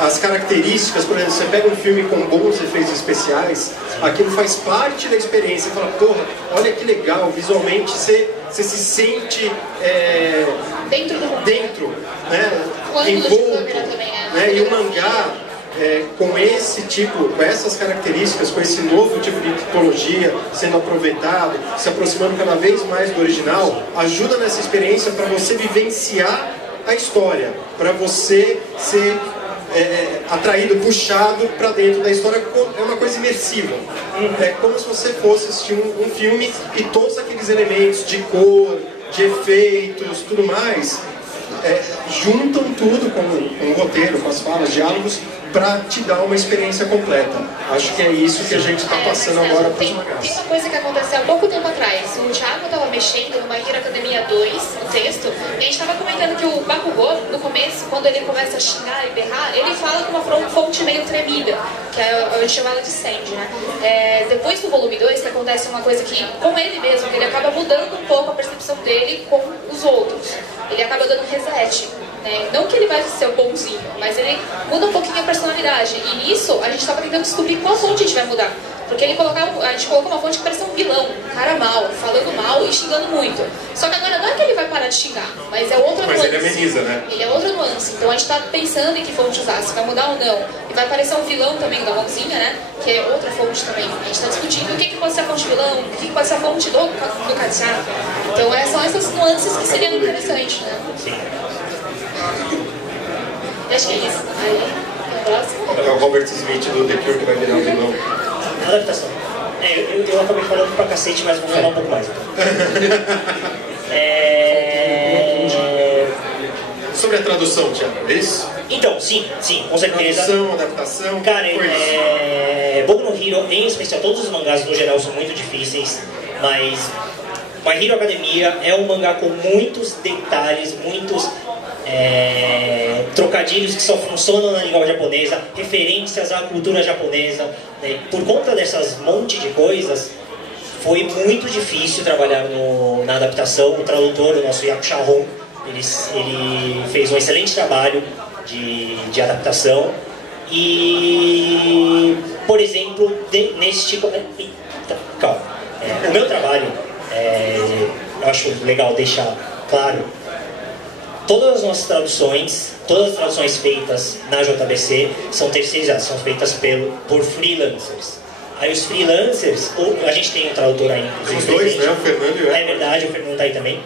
as características. Por exemplo, você pega um filme com bons efeitos especiais, aquilo faz parte da experiência. Você fala, porra, olha que legal, visualmente você se sente dentro, né? Envolto, né? E o mangá, com esse tipo, com essas características, com esse novo tipo de tipologia sendo aproveitado, se aproximando cada vez mais do original, ajuda nessa experiência para você vivenciar a história, para você ser atraído, puxado para dentro da história. É uma coisa imersiva. É como se você fosse assistir um filme e todos aqueles elementos de cor, de efeitos, tudo mais, juntam tudo com o roteiro, com as falas, diálogos, para te dar uma experiência completa. Acho que é isso que a gente está passando agora para os mangás. Tem uma coisa que aconteceu há pouco tempo atrás. O Thiago estava mexendo no My Hero Academia 2, no texto, e a gente estava comentando que o Bakugou, no começo, quando ele começa a xingar e berrar, ele fala com uma fonte meio tremida, que a gente chama ela de Sand, né? Depois do volume 2, que acontece uma coisa que, com ele mesmo, ele acaba mudando um pouco a percepção dele com os outros. Ele acaba dando reset. Não que ele vai ser o bonzinho, mas ele muda um pouquinho a personalidade. E nisso a gente estava tentando descobrir qual fonte a gente vai mudar. Porque a gente colocou uma fonte que parecia um vilão, um cara mal, falando mal e xingando muito. Só que agora não é que ele vai parar de xingar, mas é outra nuance. Mas ele ameniza, né? Ele é outra nuance. Então a gente está pensando em que fonte usar, se vai mudar ou não. E vai aparecer um vilão também da mãozinha, né? Que é outra fonte também. A gente está discutindo o que pode ser a fonte vilão, o que pode ser a fonte do Katia. Então são essas nuances que seriam interessantes, né? Sim. Acho que é isso. Aí, o próximo. É o Robert Smith do The Cure que vai virar o vilão. Adaptação. Eu acabei falando pra cacete, mas vou falar um pouco mais. Sobre a tradução, Thiago, é isso? Então, sim, com certeza. Tradução, adaptação. Cara, Boku no Hero, em especial, todos os mangás no geral são muito difíceis, mas My Hero Academia é um mangá com muitos detalhes, muitos trocadilhos que só funcionam na língua japonesa, referências à cultura japonesa, né? Por conta dessas monte de coisas, foi muito difícil trabalhar na adaptação. O tradutor, o nosso Yaku Shahon, ele fez um excelente trabalho de adaptação. E, por exemplo, nesse tipo... Calma. O meu trabalho, eu acho legal deixar claro, todas as nossas traduções, todas as traduções feitas na JBC são terceirizadas, são feitas por freelancers. Aí os freelancers, a gente tem um tradutor aí, os dois, né? O Fernando e o É verdade, o Fernando tá aí também.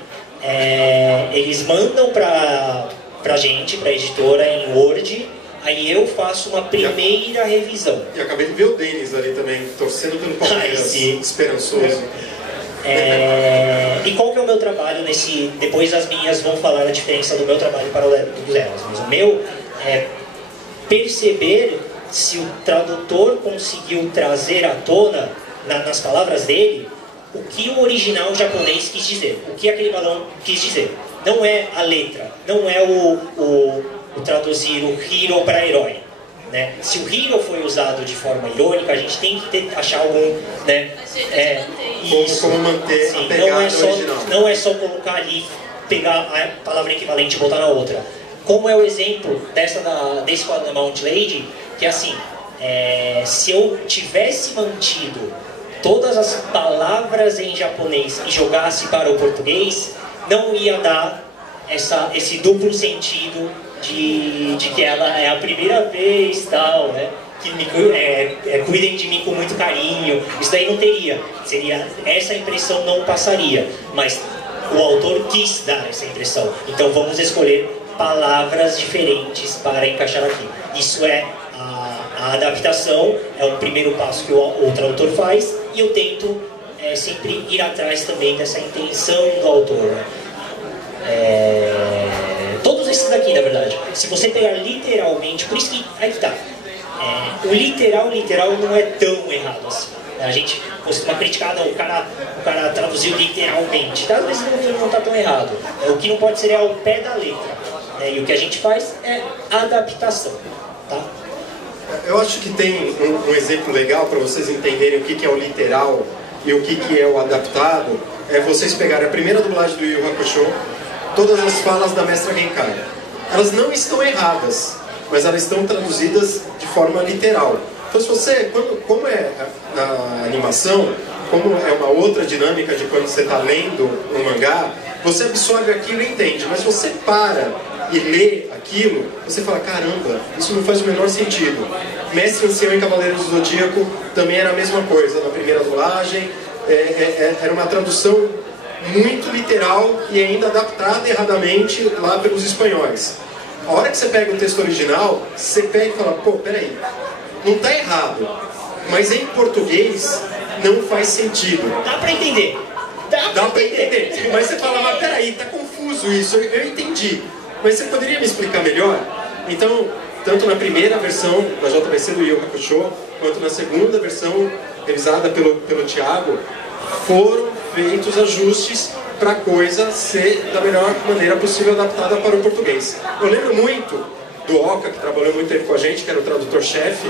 Eles mandam pra gente, pra editora, em Word. Aí eu faço uma primeira revisão. E acabei de ver o Denis ali também, torcendo pelo Palmeiras, esperançoso. E qual que é o meu trabalho depois as minhas vão falar a diferença do meu trabalho para o delas. Mas o meu é perceber se o tradutor conseguiu trazer à tona, nas palavras dele, o que o original japonês quis dizer, o que aquele balão quis dizer. Não é a letra, não é o traduzir o hero para herói. Né? Se o hero foi usado de forma irônica, a gente tem que achar algum... Né? Como manter sim, a pegada original. Não é só colocar ali, pegar a palavra equivalente e botar na outra. Como é o exemplo desse quadro da Mount Lady, que é assim, se eu tivesse mantido todas as palavras em japonês e jogasse para o português, não ia dar esse duplo sentido de que ela é a primeira vez, tal, né? que cuidem de mim com muito carinho. Isso daí não teria. Essa impressão não passaria. Mas o autor quis dar essa impressão. Então vamos escolher palavras diferentes para encaixar aqui. Isso é a adaptação, é o primeiro passo que o outro autor faz, e eu tento sempre ir atrás também dessa intenção do autor. Todos esses daqui, na verdade, se você pegar literalmente, por isso que aí que tá. O literal não é tão errado assim. A gente costuma criticar, não, o cara traduziu literalmente. Às vezes não está tão errado. O que não pode ser é ao pé da letra. E o que a gente faz é adaptação. Tá? Eu acho que tem um exemplo legal para vocês entenderem o que é o literal e o que é o adaptado. É vocês pegarem a primeira dublagem do Yu Yu Hakusho, todas as falas da Mestra Genkai. Elas não estão erradas, mas elas estão traduzidas de forma literal. Então, se você, como é na animação, como é uma outra dinâmica de quando você está lendo um mangá, você absorve aquilo e entende. Mas você para e lê aquilo, você fala, caramba, isso não faz o menor sentido. Mestre Ancião em Cavaleiros do Zodíaco também era a mesma coisa. Na primeira dublagem, era uma tradução muito literal e ainda adaptada erradamente lá pelos espanhóis. A hora que você pega o texto original, você pega e fala, pô, peraí, não está errado, mas em português não faz sentido. Dá para entender. Dá para entender. Mas você fala, mas peraí, tá confuso isso, eu entendi. Mas você poderia me explicar melhor? Então, tanto na primeira versão da JBC do Yu Yu Hakusho, quanto na segunda versão, revisada pelo Thiago, foram feitos ajustes para a coisa ser da melhor maneira possível adaptada para o português. Eu lembro muito do Oka, que trabalhou muito tempo com a gente, que era o tradutor-chefe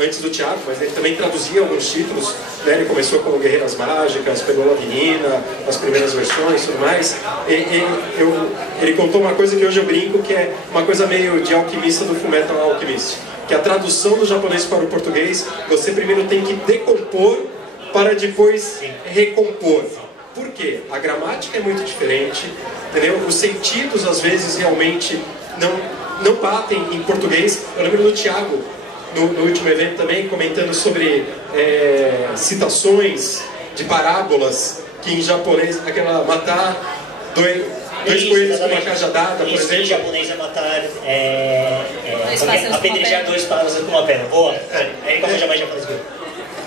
antes do Thiago, mas ele também traduzia alguns títulos, né? Ele começou com Guerreiras Mágicas, pegou Lavinina, as primeiras versões e tudo mais. Ele contou uma coisa que hoje eu brinco, que é uma coisa meio de alquimista do Fullmetal Alchemist, que a tradução do japonês para o português, você primeiro tem que decompor para depois recompor. Por quê? A gramática é muito diferente, entendeu? Os sentidos às vezes realmente não batem em português. Eu lembro do Thiago, no último evento também, comentando sobre citações de parábolas, que em japonês, aquela matar dois coelhos com uma cajadada, por exemplo. Em japonês é matar, apedrejar dois pássaros com uma pedra. Boa, aí como jamais japonês viu.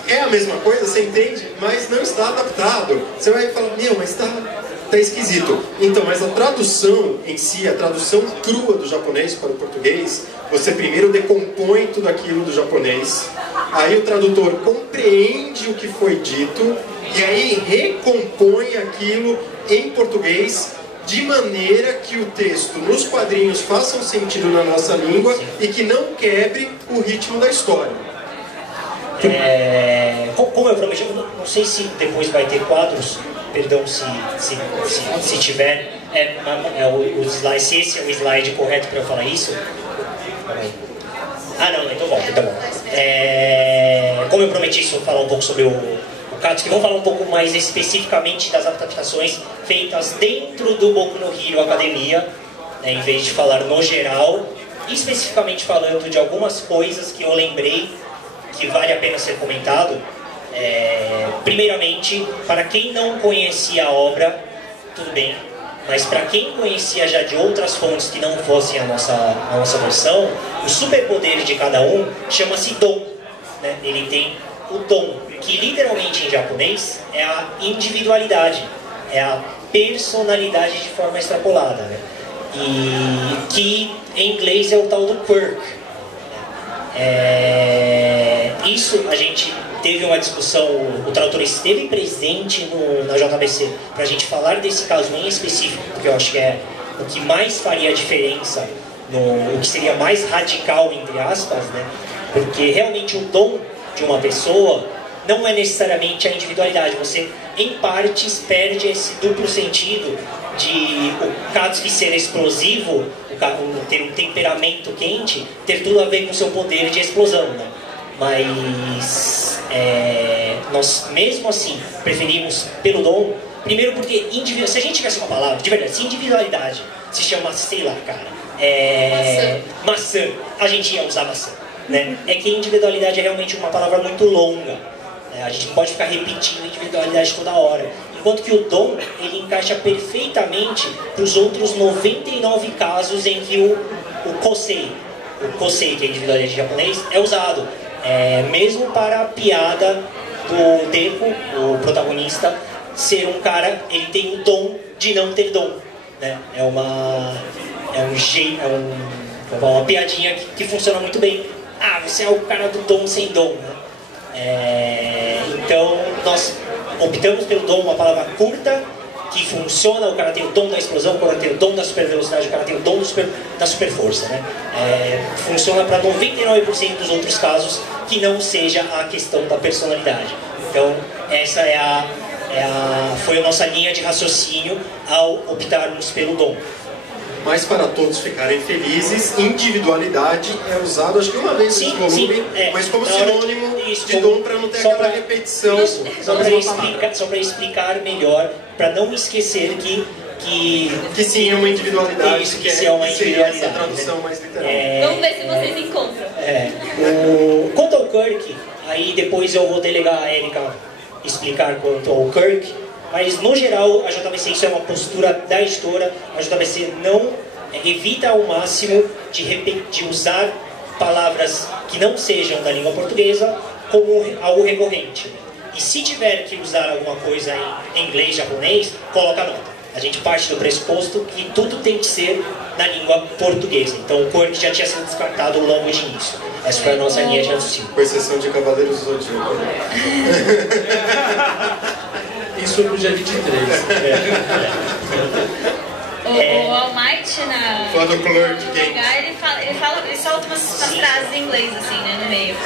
É a mesma coisa, você entende, mas não está adaptado. Você vai falar, meu, mas está esquisito. Então, mas a tradução em si, a tradução crua do japonês para o português, você primeiro decompõe tudo aquilo do japonês, aí o tradutor compreende o que foi dito, e aí recompõe aquilo em português, de maneira que o texto nos quadrinhos faça um sentido na nossa língua e que não quebre o ritmo da história. Como eu prometi, eu não sei se depois vai ter quadros, perdão se tiver, o slide, se esse é o slide correto para eu falar isso. Não, então volta, tá bom. Como eu prometi, eu vou falar um pouco sobre o Katsuki, vamos falar um pouco mais especificamente das adaptações feitas dentro do Boku no Hero Academia, né, em vez de falar no geral, especificamente falando de algumas coisas que eu lembrei que vale a pena ser comentado. Primeiramente, para quem não conhecia a obra, tudo bem, mas para quem conhecia já de outras fontes que não fossem a nossa versão, o superpoder de cada um chama-se dom, né? Ele tem o dom, que literalmente em japonês é a individualidade, é a personalidade de forma extrapolada, né? E que em inglês é o tal do quirk. Isso a gente teve uma discussão, o tradutor esteve presente na JBC para a gente falar desse caso em específico, porque eu acho que é o que mais faria a diferença, o que seria mais radical, entre aspas, né? Porque realmente o dom de uma pessoa não é necessariamente a individualidade. Você, em partes, perde esse duplo sentido de o Katsuki ser explosivo, ter um temperamento quente, ter tudo a ver com o seu poder de explosão, né? Mas nós, mesmo assim, preferimos pelo dom. Primeiro porque, se a gente tivesse uma palavra, de verdade, se individualidade se chama, sei lá, cara, maçã, a gente ia usar maçã. né? É que individualidade é realmente uma palavra muito longa, né? A gente não pode ficar repetindo individualidade toda hora. Enquanto que o dom, ele encaixa perfeitamente para os outros 99 casos em que o kosei, que é individualidade japonês, é usado. Mesmo para a piada do Deku, o protagonista, ser um cara, ele tem o dom de não ter dom, né? É uma piadinha que funciona muito bem. Ah, você é o cara do dom sem dom, né? Então nós optamos pelo dom, uma palavra curta, que funciona. O cara tem o dom da explosão, o cara tem o dom da super velocidade, o cara tem o dom da super força, né? Funciona para 99% dos outros casos que não seja a questão da personalidade. Então essa foi a nossa linha de raciocínio ao optarmos pelo dom. Mas para todos ficarem felizes, individualidade é usado acho que uma vez nesse volume, mas como sinônimo de dom, para não ter aquela repetição. Só para explicar melhor, para não esquecer que sim é uma individualidade, isso, que é uma individualidade, essa tradução mais literal. Vamos ver se vocês encontram. Quanto ao Kirk, aí depois eu vou delegar a Erika explicar quanto ao Kirk. Mas, no geral, a JBC, isso é uma postura da editora. A JBC não evita ao máximo de usar palavras que não sejam da língua portuguesa como algo recorrente. E se tiver que usar alguma coisa em inglês, japonês, coloca nota. A gente parte do pressuposto que tudo tem que ser na língua portuguesa. Então, o Kirk já tinha sido descartado logo de início. Essa foi a nossa linha de raciocínio. Com exceção de Cavaleiros do Zodíaco. Isso no dia 23. O All Might Fã do Clerk Games. ele solta umas frases em inglês assim, né, no meio.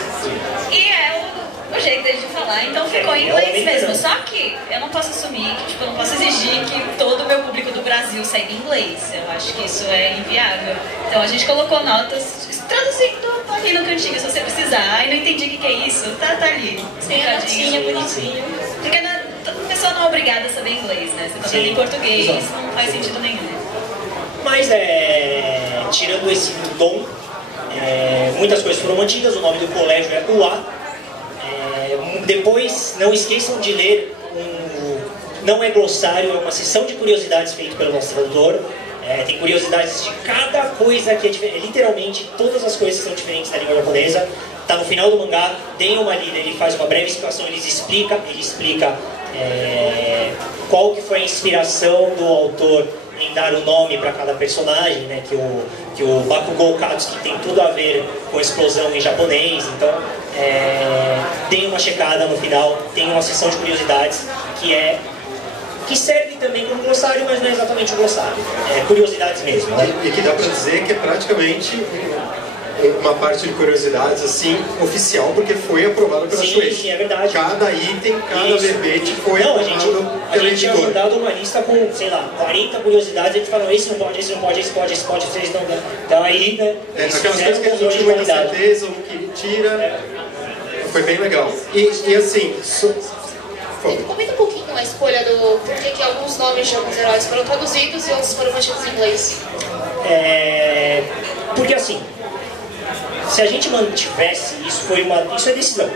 E é o jeito dele de falar, então ficou em inglês mesmo. Só que eu não posso assumir, que eu não posso exigir que todo o meu público do Brasil saiba inglês. Eu acho que isso é inviável. Então a gente colocou notas traduzindo ali no cantinho, se você precisar. Ai, não entendi o que é isso. Tá ali. Tem a notinha bonitinho. Porque a pessoa não é obrigada a saber inglês, né? Você tá falando em português, não faz sentido nenhum. Mas, tirando esse dom, muitas coisas foram mantidas. O nome do colégio é UA. Depois, não esqueçam de ler não é glossário, é uma seção de curiosidades feita pelo nosso tradutor. Tem curiosidades de cada coisa que é diferente. Literalmente, todas as coisas que são diferentes da língua japonesa. Tá no final do mangá, tem uma lida, ele faz uma breve explicação, ele explica qual que foi a inspiração do autor em dar o nome para cada personagem, né? Que o Bakugou Katsuki tem tudo a ver com explosão em japonês. Então, tem uma checada no final, tem uma seção de curiosidades que serve também como glossário, mas não é exatamente um glossário. Curiosidades mesmo, né? E que dá para dizer que é praticamente uma parte de curiosidades assim oficial, porque foi aprovado pela Shueisha. Sim, é verdade. Cada item, cada verbete foi aprovado a gente tinha mandado uma lista com, sei lá, 40 curiosidades, e a gente falou, esse não pode, esse não pode, esse pode, esse pode, vocês não... Então aí, né, aquelas coisas que a gente não tinha muita certeza, ou que tira, foi bem legal. E assim... Comenta um pouquinho a escolha do porquê que alguns nomes de alguns heróis foram traduzidos e outros foram mantidos em inglês. Porque assim, se a gente mantivesse, isso é decisão.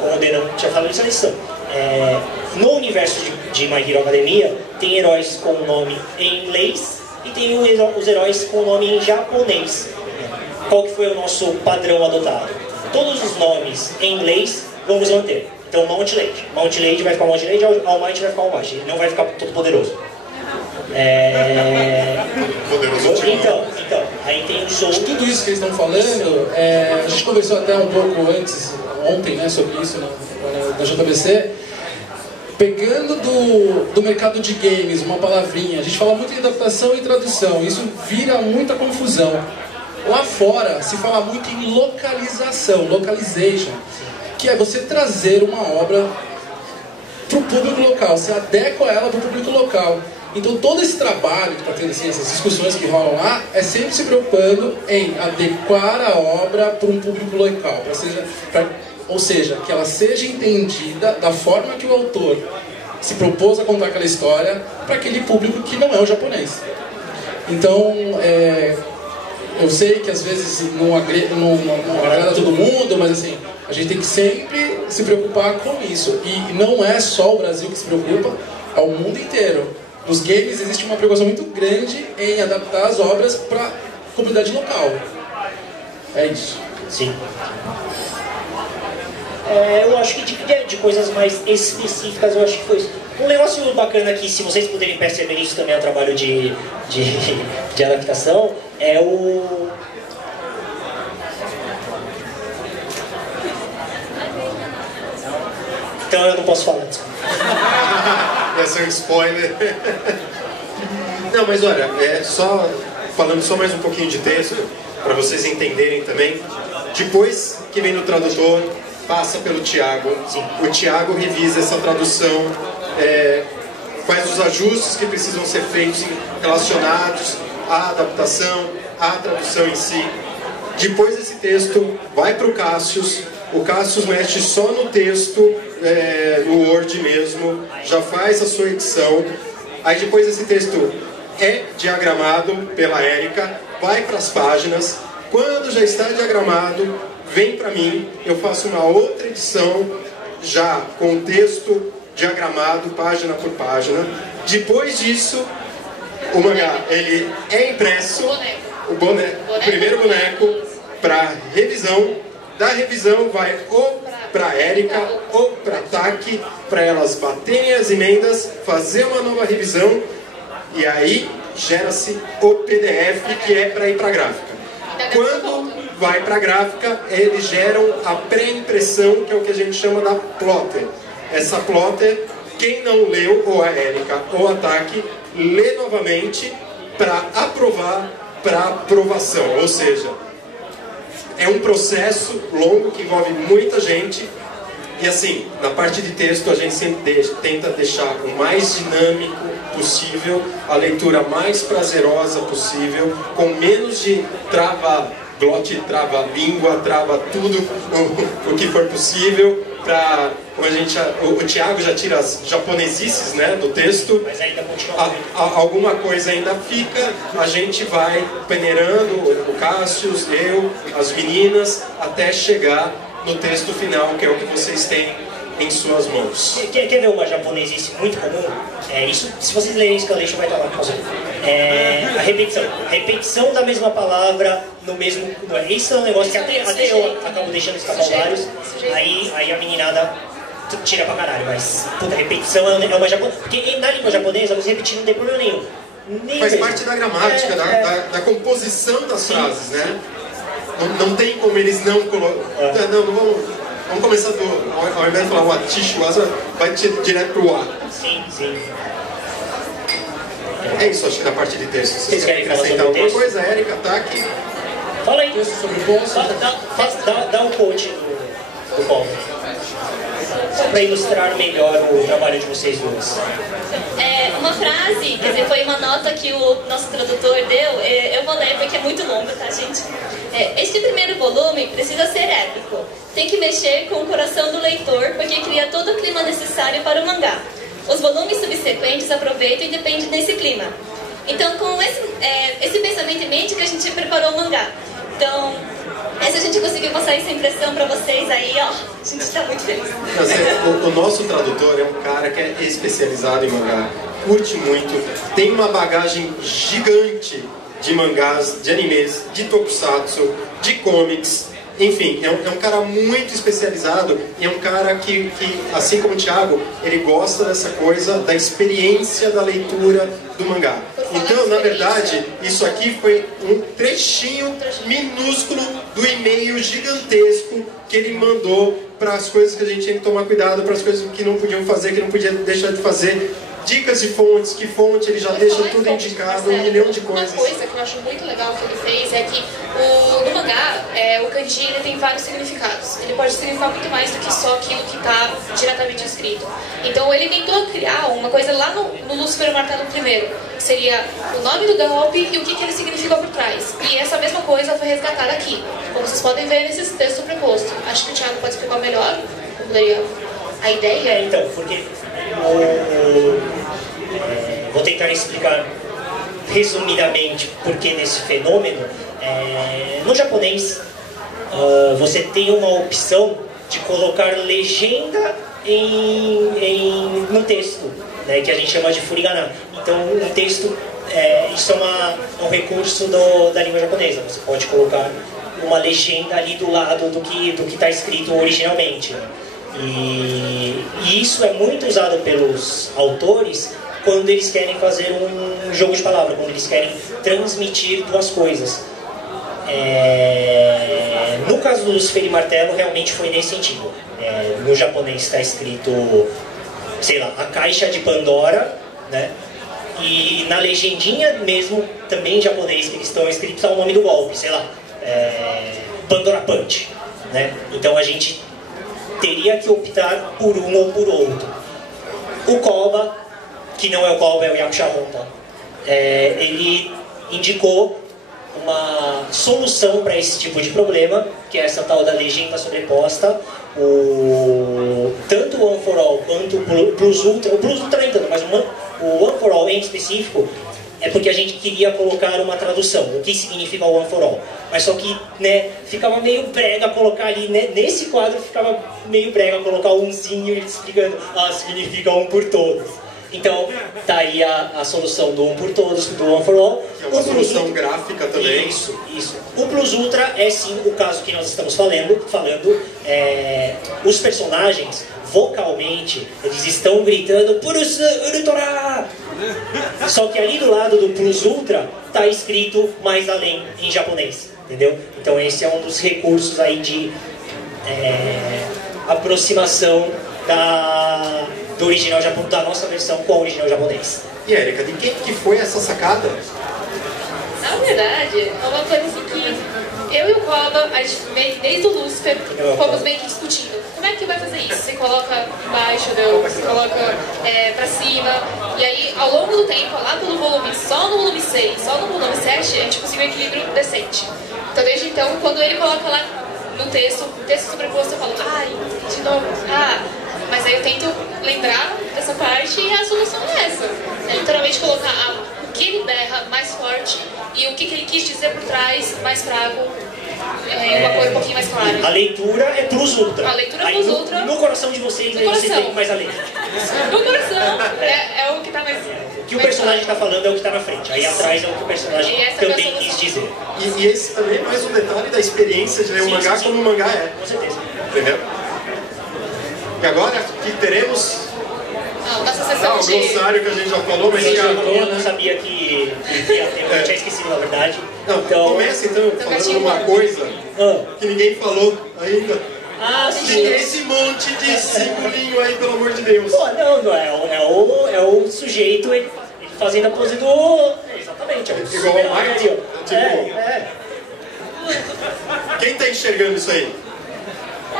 Como o Denan tinha falado, isso é decisão. No universo de My Hero Academia, tem heróis com o nome em inglês e tem os heróis com o nome em japonês. Qual que foi o nosso padrão adotado? Todos os nomes em inglês vamos manter. Então, Mount Lade vai ficar Mount Lade, All Might vai ficar All Might. Ele não vai ficar todo poderoso. Então, aí tem os outros. Tudo isso que eles estão falando, a gente conversou até um pouco ontem, né, sobre isso na JBC. Pegando do mercado de games, uma palavrinha, a gente fala muito em adaptação e tradução, isso vira muita confusão. Lá fora se fala muito em localização, localization, que é você trazer uma obra para o público local, você adequa ela para o público local. Então todo esse trabalho que está tendo, assim, essas discussões que rolam lá, é sempre se preocupando em adequar a obra para um público local, ou seja, que ela seja entendida da forma que o autor se propôs a contar aquela história para aquele público que não é o japonês. Então, eu sei que às vezes não agrada todo mundo, mas assim, a gente tem que sempre se preocupar com isso. E não é só o Brasil que se preocupa, é o mundo inteiro. Nos games existe uma preocupação muito grande em adaptar as obras para a comunidade local. É isso. Sim. Eu acho que de coisas mais específicas, eu acho que foi isso. Um negócio bacana aqui, se vocês puderem perceber, isso também é um trabalho de adaptação, é o... Então eu não posso falar, desculpa. Essa é um spoiler. Não, mas olha, falando só mais um pouquinho de texto, para vocês entenderem também. Depois que vem no tradutor, passa pelo Thiago. Sim. O Thiago revisa essa tradução, faz os ajustes que precisam ser feitos relacionados à adaptação, à tradução em si. Depois esse texto vai para o Cassius. O Cassius mexe só no texto, no Word mesmo, já faz a sua edição. Aí depois esse texto é diagramado pela Érica, vai para as páginas. Quando já está diagramado, vem para mim, eu faço uma outra edição, já com o texto diagramado, página por página. Depois disso, o mangá ele é impresso, o primeiro boneco, para revisão. Da revisão vai ou para a Érica ou para a Taki, para elas baterem as emendas, fazer uma nova revisão, e aí gera-se o PDF, que é para ir para a gráfica. Quando vai para a gráfica, eles geram a pré-impressão, que é o que a gente chama da plotter. Essa plotter, quem não leu, ou a Érica ou a Taki, lê novamente para aprovar, para aprovação. Ou seja, é um processo longo que envolve muita gente. E assim, na parte de texto a gente sempre tenta deixar o mais dinâmico possível, a leitura mais prazerosa possível, com menos de trava-glote, trava-língua, trava tudo o que for possível, para o Thiago já tira as japonesices, né, do texto, mas ainda continua alguma coisa ainda fica, a gente vai peneirando, o Cassius, eu, as meninas, até chegar no texto final, que é o que vocês têm em suas mãos. Quer ver uma japonesice muito comum? Isso, se vocês lerem Escalation, vai estar lá. A repetição. Repetição da mesma palavra no mesmo... Isso é um negócio que até eu acabo deixando escapar vários. Aí a meninada tira pra caralho, mas puta, repetição é uma japonesa. Porque na língua japonesa, você repetir não tem problema nenhum. Faz parte da gramática, da composição das frases, né? Não tem como eles não colocam... Vamos começar ao invés de falar o aticho, vai direto pro A. Sim, sim. É isso, acho que da parte de texto. Vocês querem falar sobre alguma texto? coisa? Érica, Taki. Fala aí. Texto sobre bolsa. Dá um coach do Paulo. Só para ilustrar melhor o trabalho de vocês dois. Uma frase, quer dizer, foi uma nota que o nosso tradutor deu, eu vou ler porque é muito longa, tá, gente? Este primeiro volume precisa ser épico. Tem que mexer com o coração do leitor, porque cria todo o clima necessário para o mangá. Os volumes subsequentes aproveitam e dependem desse clima. Então, com esse pensamento em mente que a gente preparou o mangá. Então, se a gente conseguir passar essa impressão para vocês aí, ó, a gente está muito feliz. O nosso tradutor é um cara que é especializado em mangá, curte muito, tem uma bagagem gigante de mangás, de animes, de tokusatsu, de comics. Enfim, é um cara muito especializado e é um cara que, assim como o Thiago, ele gosta dessa coisa da experiência da leitura do mangá. Então, na verdade, isso aqui foi um trechinho minúsculo do e-mail gigantesco que ele mandou para as coisas que a gente tinha que tomar cuidado, para as coisas que não podiam fazer, que não podia deixar de fazer. Dicas de fontes, que fonte, ele já deixa tudo indicado, 1 milhão de coisas. Uma coisa que eu acho muito legal que ele fez é que no mangá, o kanji ele tem vários significados. Ele pode significar muito mais do que só aquilo que está diretamente escrito. Então ele tentou criar uma coisa lá no Lúcifer Marcado primeiro, que seria o nome do golpe e o que ele significa por trás. E essa mesma coisa foi resgatada aqui, como vocês podem ver nesse texto preposto. Acho que o Thiago pode explicar melhor a ideia. Então, porque vou tentar explicar resumidamente porque nesse fenômeno No japonês, você tem uma opção de colocar legenda no texto, né, que a gente chama de furigana. Então, um texto, isso é um recurso da língua japonesa. Você pode colocar uma legenda ali do lado do que está escrito originalmente. E isso é muito usado pelos autores quando eles querem fazer um jogo de palavras, quando eles querem transmitir duas coisas. No caso do Lúcifer e Martelo, realmente foi nesse sentido. No japonês está escrito, sei lá, a caixa de Pandora, né? E na legendinha mesmo, também em japonês, que eles estão escritos, está o nome do golpe, sei lá, Pandora Punch, né? Então a gente teria que optar por um ou por outro. O Koba, que não é o Koba, é o Yakusha Honda, ele indicou uma solução para esse tipo de problema, que é essa tal da legenda sobreposta. Tanto o One for All quanto o Plus Ultra, o Plus Ultra nem tanto, mas o One for All em específico, é porque a gente queria colocar uma tradução, o que significa o One for All. Mas só que, né, ficava meio brega colocar ali, né, nesse quadro ficava meio brega colocar umzinho explicando, significa um por todos. Então, tá aí a solução do um por todos, do One for All. Que é uma solução gráfica também. Isso. O Plus Ultra é sim o caso que nós estamos falando. Os personagens, vocalmente, eles estão gritando Purus Ultra! Só que ali do lado do Plus Ultra tá escrito mais além em japonês, entendeu? Então esse é um dos recursos aí de aproximação do original japonês, da nossa versão com o original japonês. E Érica, de quem que foi essa sacada? Na verdade, é uma coisa assim que eu e o Koba, a gente desde o Lúcifer, fomos meio que discutindo. Como é que vai fazer isso? Você coloca embaixo, você coloca pra cima. E aí, ao longo do tempo, lá pelo volume, só no volume 6, só no volume 7, a gente conseguiu um equilíbrio decente. Então, desde então, quando ele coloca lá no texto, o texto sobreposto, eu falo, de novo, mas aí eu tento lembrar dessa parte e a solução é essa. É literalmente colocar o que ele berra mais forte e o que ele quis dizer por trás mais fraco, uma cor um pouquinho mais clara. A leitura é Plus Ultra. A leitura é Plus Ultra. No coração de vocês, vocês têm mais a ler. No coração é o que está mais... O que o personagem está falando é o que está na frente. Aí atrás é o que o personagem também quis dizer. E esse também é mais um detalhe da experiência de ler um mangá como o mangá é. Com certeza. Entendeu? E agora que teremos nossa sessão o glossário que a gente já falou, mas eu não sabia que ia ter, eu tinha esquecido na verdade. Não, então, começa então falando uma coisa que ninguém falou ainda. Sim. Esse monte de simbolinho aí, pelo amor de Deus. Pô, não é o sujeito ele fazendo a pose do... Exatamente, igual ao Might. Quem tá enxergando isso aí?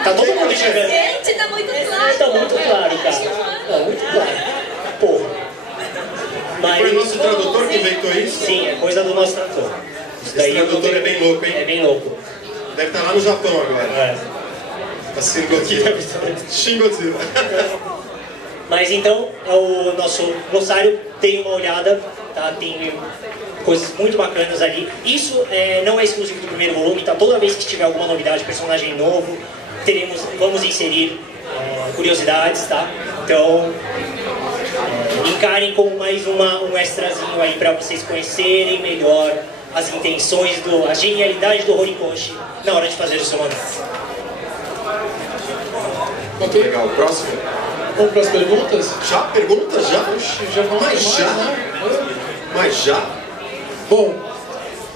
Tá todo mundo enxergando. Gente, tá muito claro. Tá muito claro, cara. Tá muito claro. Porra. Mas... Foi o nosso tradutor que inventou isso? Sim, é coisa do nosso tradutor. Esse tradutor é bem louco, hein? É bem louco. Deve estar lá no Japão agora. Tá Shin Godzilla. Mas então, o nosso glossário, tem uma olhada, tá? Tem coisas muito bacanas ali. Isso não é exclusivo do primeiro volume, tá? Toda vez que tiver alguma novidade, personagem novo, vamos inserir curiosidades, tá? Então, encarem como mais um extrazinho aí para vocês conhecerem melhor as intenções, a genialidade do Horikoshi na hora de fazer o seu mangá. Ok, legal. Próximo. Vamos para as perguntas? Já? Perguntas? Já? Oxi, já vamos Mas mais, já? né? Mas já? Bom,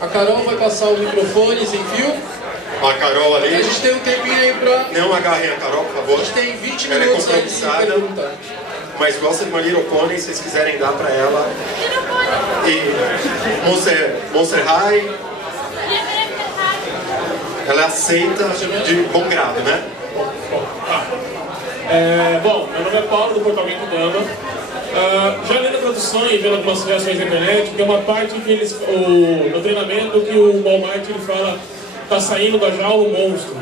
a Carol vai passar o microfone sem fio. A Carol ali. E a gente tem um tempinho aí pra... Não agarrem a Carol, por favor. A gente tem 20 ela minutos é aí de compromissada, perguntar. mas gosta de uma Little Pony, se vocês quiserem dar pra ela. E Monster High. Ela aceita de bom grado, né? Bom, meu nome é Paulo, do Portal Geek Dama. Já lendo a tradução e vendo algumas reações na internet, tem uma parte que no treinamento que o Walmart ele fala tá saindo da jaula o monstro.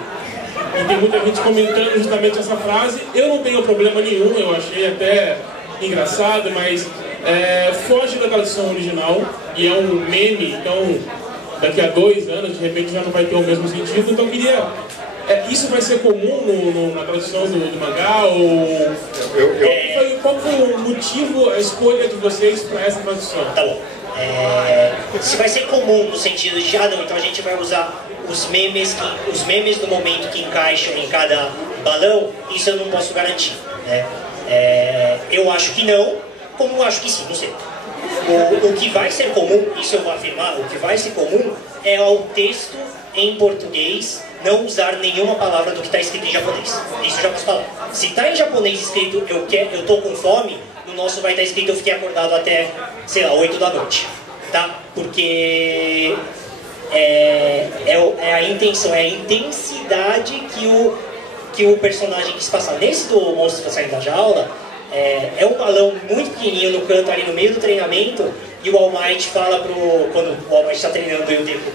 E tem muita gente comentando justamente essa frase. Eu não tenho problema nenhum, eu achei até engraçado, mas foge da tradução original e é um meme, então daqui a 2 anos, de repente já não vai ter o mesmo sentido. Então eu queria... isso vai ser comum na tradução do mangá? Ou... Qual foi o motivo, a escolha de vocês para essa tradução? Tá bom. Se vai ser comum no sentido de, não, então a gente vai usar os memes do momento que encaixam em cada balão, isso eu não posso garantir, né? Eu acho que não, como eu acho que sim, não sei. O que vai ser comum, isso eu vou afirmar, o que vai ser comum é ao texto em português não usar nenhuma palavra do que está escrito em japonês. Isso eu já posso falar. Se está em japonês escrito eu tô com fome, no nosso vai estar escrito eu fiquei acordado até, sei lá, 8 da noite. Tá? Porque é a intenção, é a intensidade que o personagem quis passar. Nesse do Monstro Tá Saindo da Jaula, é um balão muito pequenininho no canto ali no meio do treinamento, e o All Might fala quando o All Might está treinando e o Deku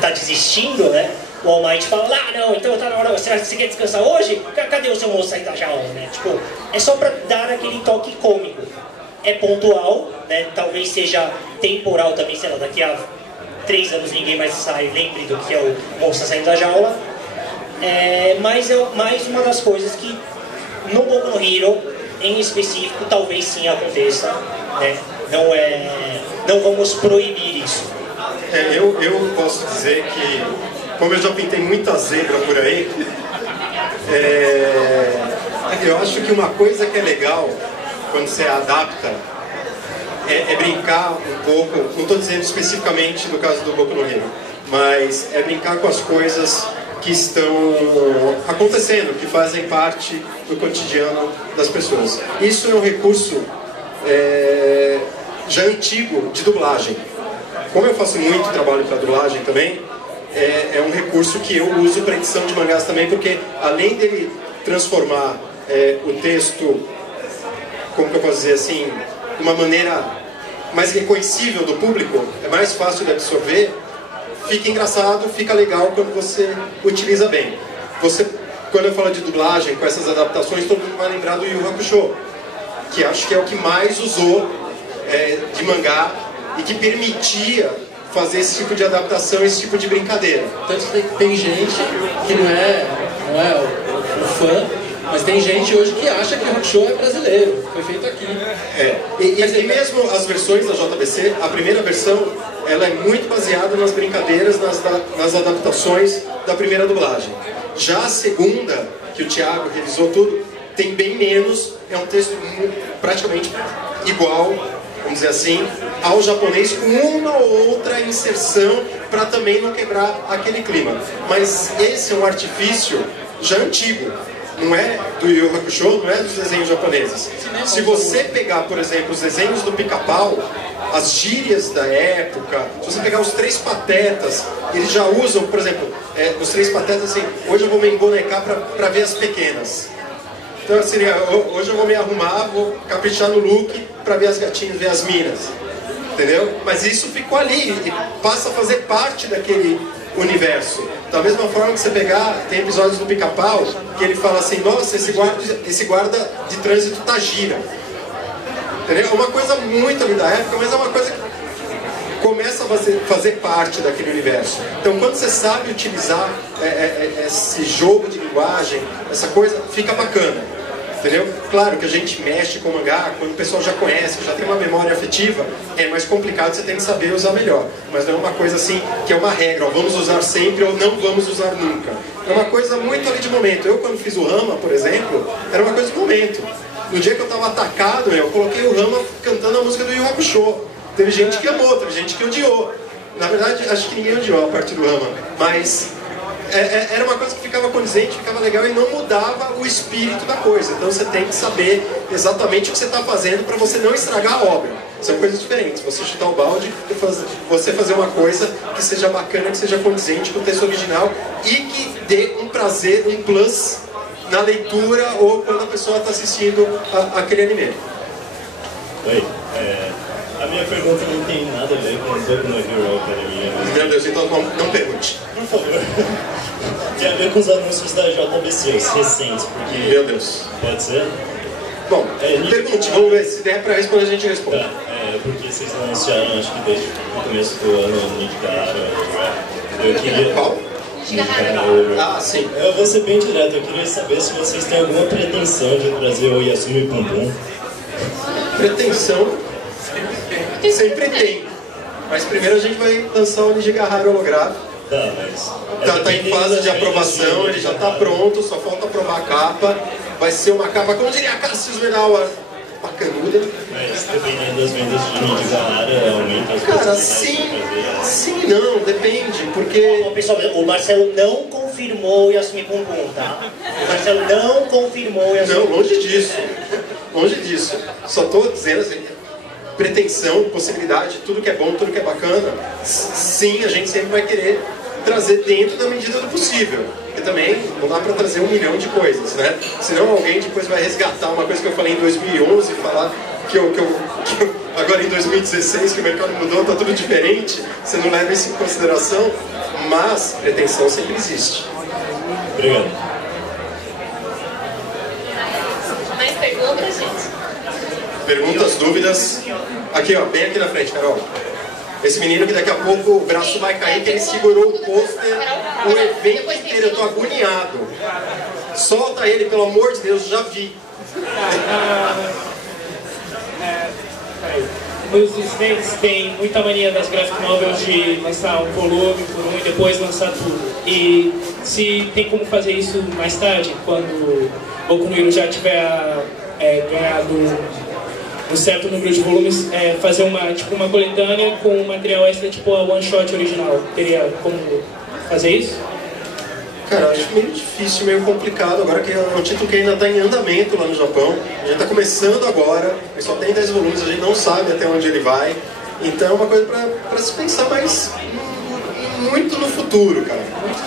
tá desistindo, né? O All Might fala, não, então tá na hora, você quer descansar hoje? Cadê o seu Monstro Saindo da Jaula, né? Tipo, é só pra dar aquele toque cômico. É pontual, né? Talvez seja temporal também, sei lá, daqui a 3 anos ninguém mais lembre do que é o Monstro Saindo da Jaula. Mas é mais uma das coisas que no Boku no Hero, em específico, talvez sim aconteça, né? Não vamos proibir isso. Eu posso dizer que, como eu já pintei muita zebra por aí, eu acho que uma coisa que é legal quando você adapta é brincar um pouco, não estou dizendo especificamente no caso do Boku no Hero, mas é brincar com as coisas que estão acontecendo, que fazem parte do cotidiano das pessoas. Isso é um recurso já antigo de dublagem. Como eu faço muito trabalho para dublagem também, é um recurso que eu uso para edição de mangás também, porque além dele transformar o texto, como que eu posso dizer assim, de uma maneira mais reconhecível do público, é mais fácil de absorver, fica engraçado, fica legal quando você utiliza bem. Quando eu falo de dublagem, com essas adaptações, todo mundo vai lembrar do Yu Yu Hakusho, que acho que é o que mais usou de mangá e que permitia fazer esse tipo de adaptação, esse tipo de brincadeira. Tanto que tem gente que não é o fã, mas tem gente hoje que acha que o Hakusho é brasileiro, foi feito aqui. E mesmo as versões da JBC, a primeira versão, ela é muito baseada nas brincadeiras, nas adaptações da primeira dublagem. Já a segunda, que o Thiago revisou tudo, tem bem menos, é um texto praticamente igual, vamos dizer assim, ao japonês, com uma ou outra inserção para também não quebrar aquele clima. Mas esse é um artifício já antigo. Não é do Yu Yu Hakusho, não é dos desenhos japoneses. Se você pegar, por exemplo, os desenhos do Pica-Pau, as gírias da época, se você pegar os Três Patetas, eles já usam, por exemplo, os Três Patetas assim, hoje eu vou me embonecar para ver as pequenas. Então seria, hoje eu vou me arrumar, vou caprichar no look para ver as gatinhas, ver as minas. Entendeu? Mas isso ficou ali e passa a fazer parte daquele universo. Da mesma forma que você pegar, tem episódios do Pica-Pau que ele fala assim, nossa, esse guarda de trânsito tá gira. Entendeu? É uma coisa muito ali da época, mas é uma coisa que começa a fazer parte daquele universo. Então quando você sabe utilizar esse jogo de linguagem, essa coisa, fica bacana. Entendeu? Claro que a gente mexe com o mangá, quando o pessoal já conhece, já tem uma memória afetiva, é mais complicado, você tem que saber usar melhor. Mas não é uma coisa assim, que é uma regra, ó, vamos usar sempre ou não vamos usar nunca. É uma coisa muito ali de momento. Eu, quando fiz o Rama, por exemplo, era uma coisa de momento. No dia que eu estava atacado, eu coloquei o Rama cantando a música do Yu Yu Hakusho. Teve gente que amou, teve gente que odiou. Na verdade, acho que ninguém odiou a partir do Rama, mas... era uma coisa que ficava condizente, ficava legal e não mudava o espírito da coisa. Então você tem que saber exatamente o que você está fazendo para você não estragar a obra. São coisas diferentes. Você chutar o balde e você fazer uma coisa que seja bacana, que seja condizente com o texto original e que dê um prazer, um plus na leitura ou quando a pessoa está assistindo aquele anime. Oi, a minha pergunta não tem nada a ver com o Boku no Hero Academia. Meu Deus, então não pergunte. Por favor. Tem a ver com os anúncios da JBC, os recentes, porque... Meu Deus. Pode ser? Bom, pergunte, vamos ver se der para responder, a gente responde. Tá, porque vocês anunciaram, acho que desde o começo do ano, Nick Gahara. Eu queria... Qual? Ah, sim. Eu vou ser bem direto, eu queria saber se vocês têm alguma pretensão de trazer o Yasumi Pum Pum. Pretensão? Sempre tem. Mas primeiro a gente vai lançar o Nijigahara holográfico. Tá, mas... Tá em fase de aprovação, ele já tá pronto, só falta aprovar a capa. Vai ser uma capa, como diria Cassius Menauer, bacanuda. Mas dependendo das vendas de Nijigahara, aumenta as Cara, possibilidades sim, não, depende, porque... Bom, pessoal, o Marcelo não confirmou o Yasumi Pum Pum, tá? O Marcelo não confirmou o Yasumi Não, Pum Pum. longe disso. Longe disso. Só tô dizendo assim, pretensão, possibilidade, tudo que é bom, tudo que é bacana, sim, a gente sempre vai querer trazer dentro da medida do possível. Porque também não dá para trazer 1 milhão de coisas, né? Senão alguém depois vai resgatar uma coisa que eu falei em 2011 e falar que eu agora em 2016, que o mercado mudou, tá tudo diferente, você não leva isso em consideração, mas pretensão sempre existe. Obrigado. Mais perguntas, gente? Perguntas, dúvidas? Aqui, ó, bem aqui na frente, Carol. Esse menino que daqui a pouco o braço vai cair, que ele segurou o pôster o evento inteiro, eu tô agoniado. Solta ele, pelo amor de Deus, já vi. Os Snakes têm muita mania das graphic novels de lançar um volume por um e depois lançar tudo. E se tem como fazer isso mais tarde, quando o Boku no Hero já tiver ganhado um certo número de volumes, fazer uma coletânea com um material extra, tipo a one shot original. Teria como fazer isso? Cara, acho meio difícil, meio complicado, agora que é um título que ainda está em andamento lá no Japão. A gente está começando agora, ele só tem 10 volumes, a gente não sabe até onde ele vai. Então é uma coisa para se pensar mais muito no futuro, cara.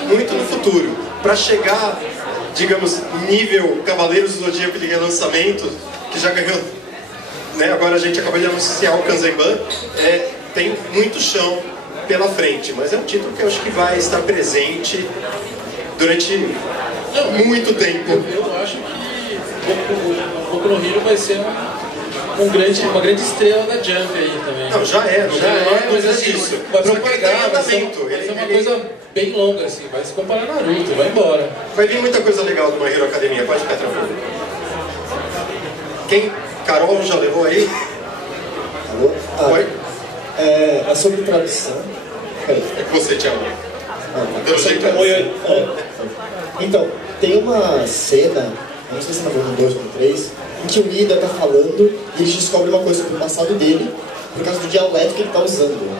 Muito no futuro. Para chegar, digamos, nível Cavaleiros do Zodíaco de relançamento, que já ganhou, né? Agora a gente acabou de anunciar o Kanzenban, tem muito chão pela frente, mas é um título que eu acho que vai estar presente durante muito tempo. Eu acho que Boku no Hero vai ser uma grande estrela da Jump aí também. Não, já é, mas assim, disso. vai propagar, vai ser uma ele... coisa bem longa, assim, vai se comparar a Naruto, vai embora. Vai vir muita coisa legal do My Hero Academia, pode ficar tranquilo. Quem? Carol já levou aí? Alô? Oi? É sobre tradução. É com você, Thiago. Pelo jeito Então, tem uma cena, não sei se é na volume 2 ou 3, em que o Ida tá falando e ele descobre uma coisa do passado dele por causa do dialeto que ele tá usando.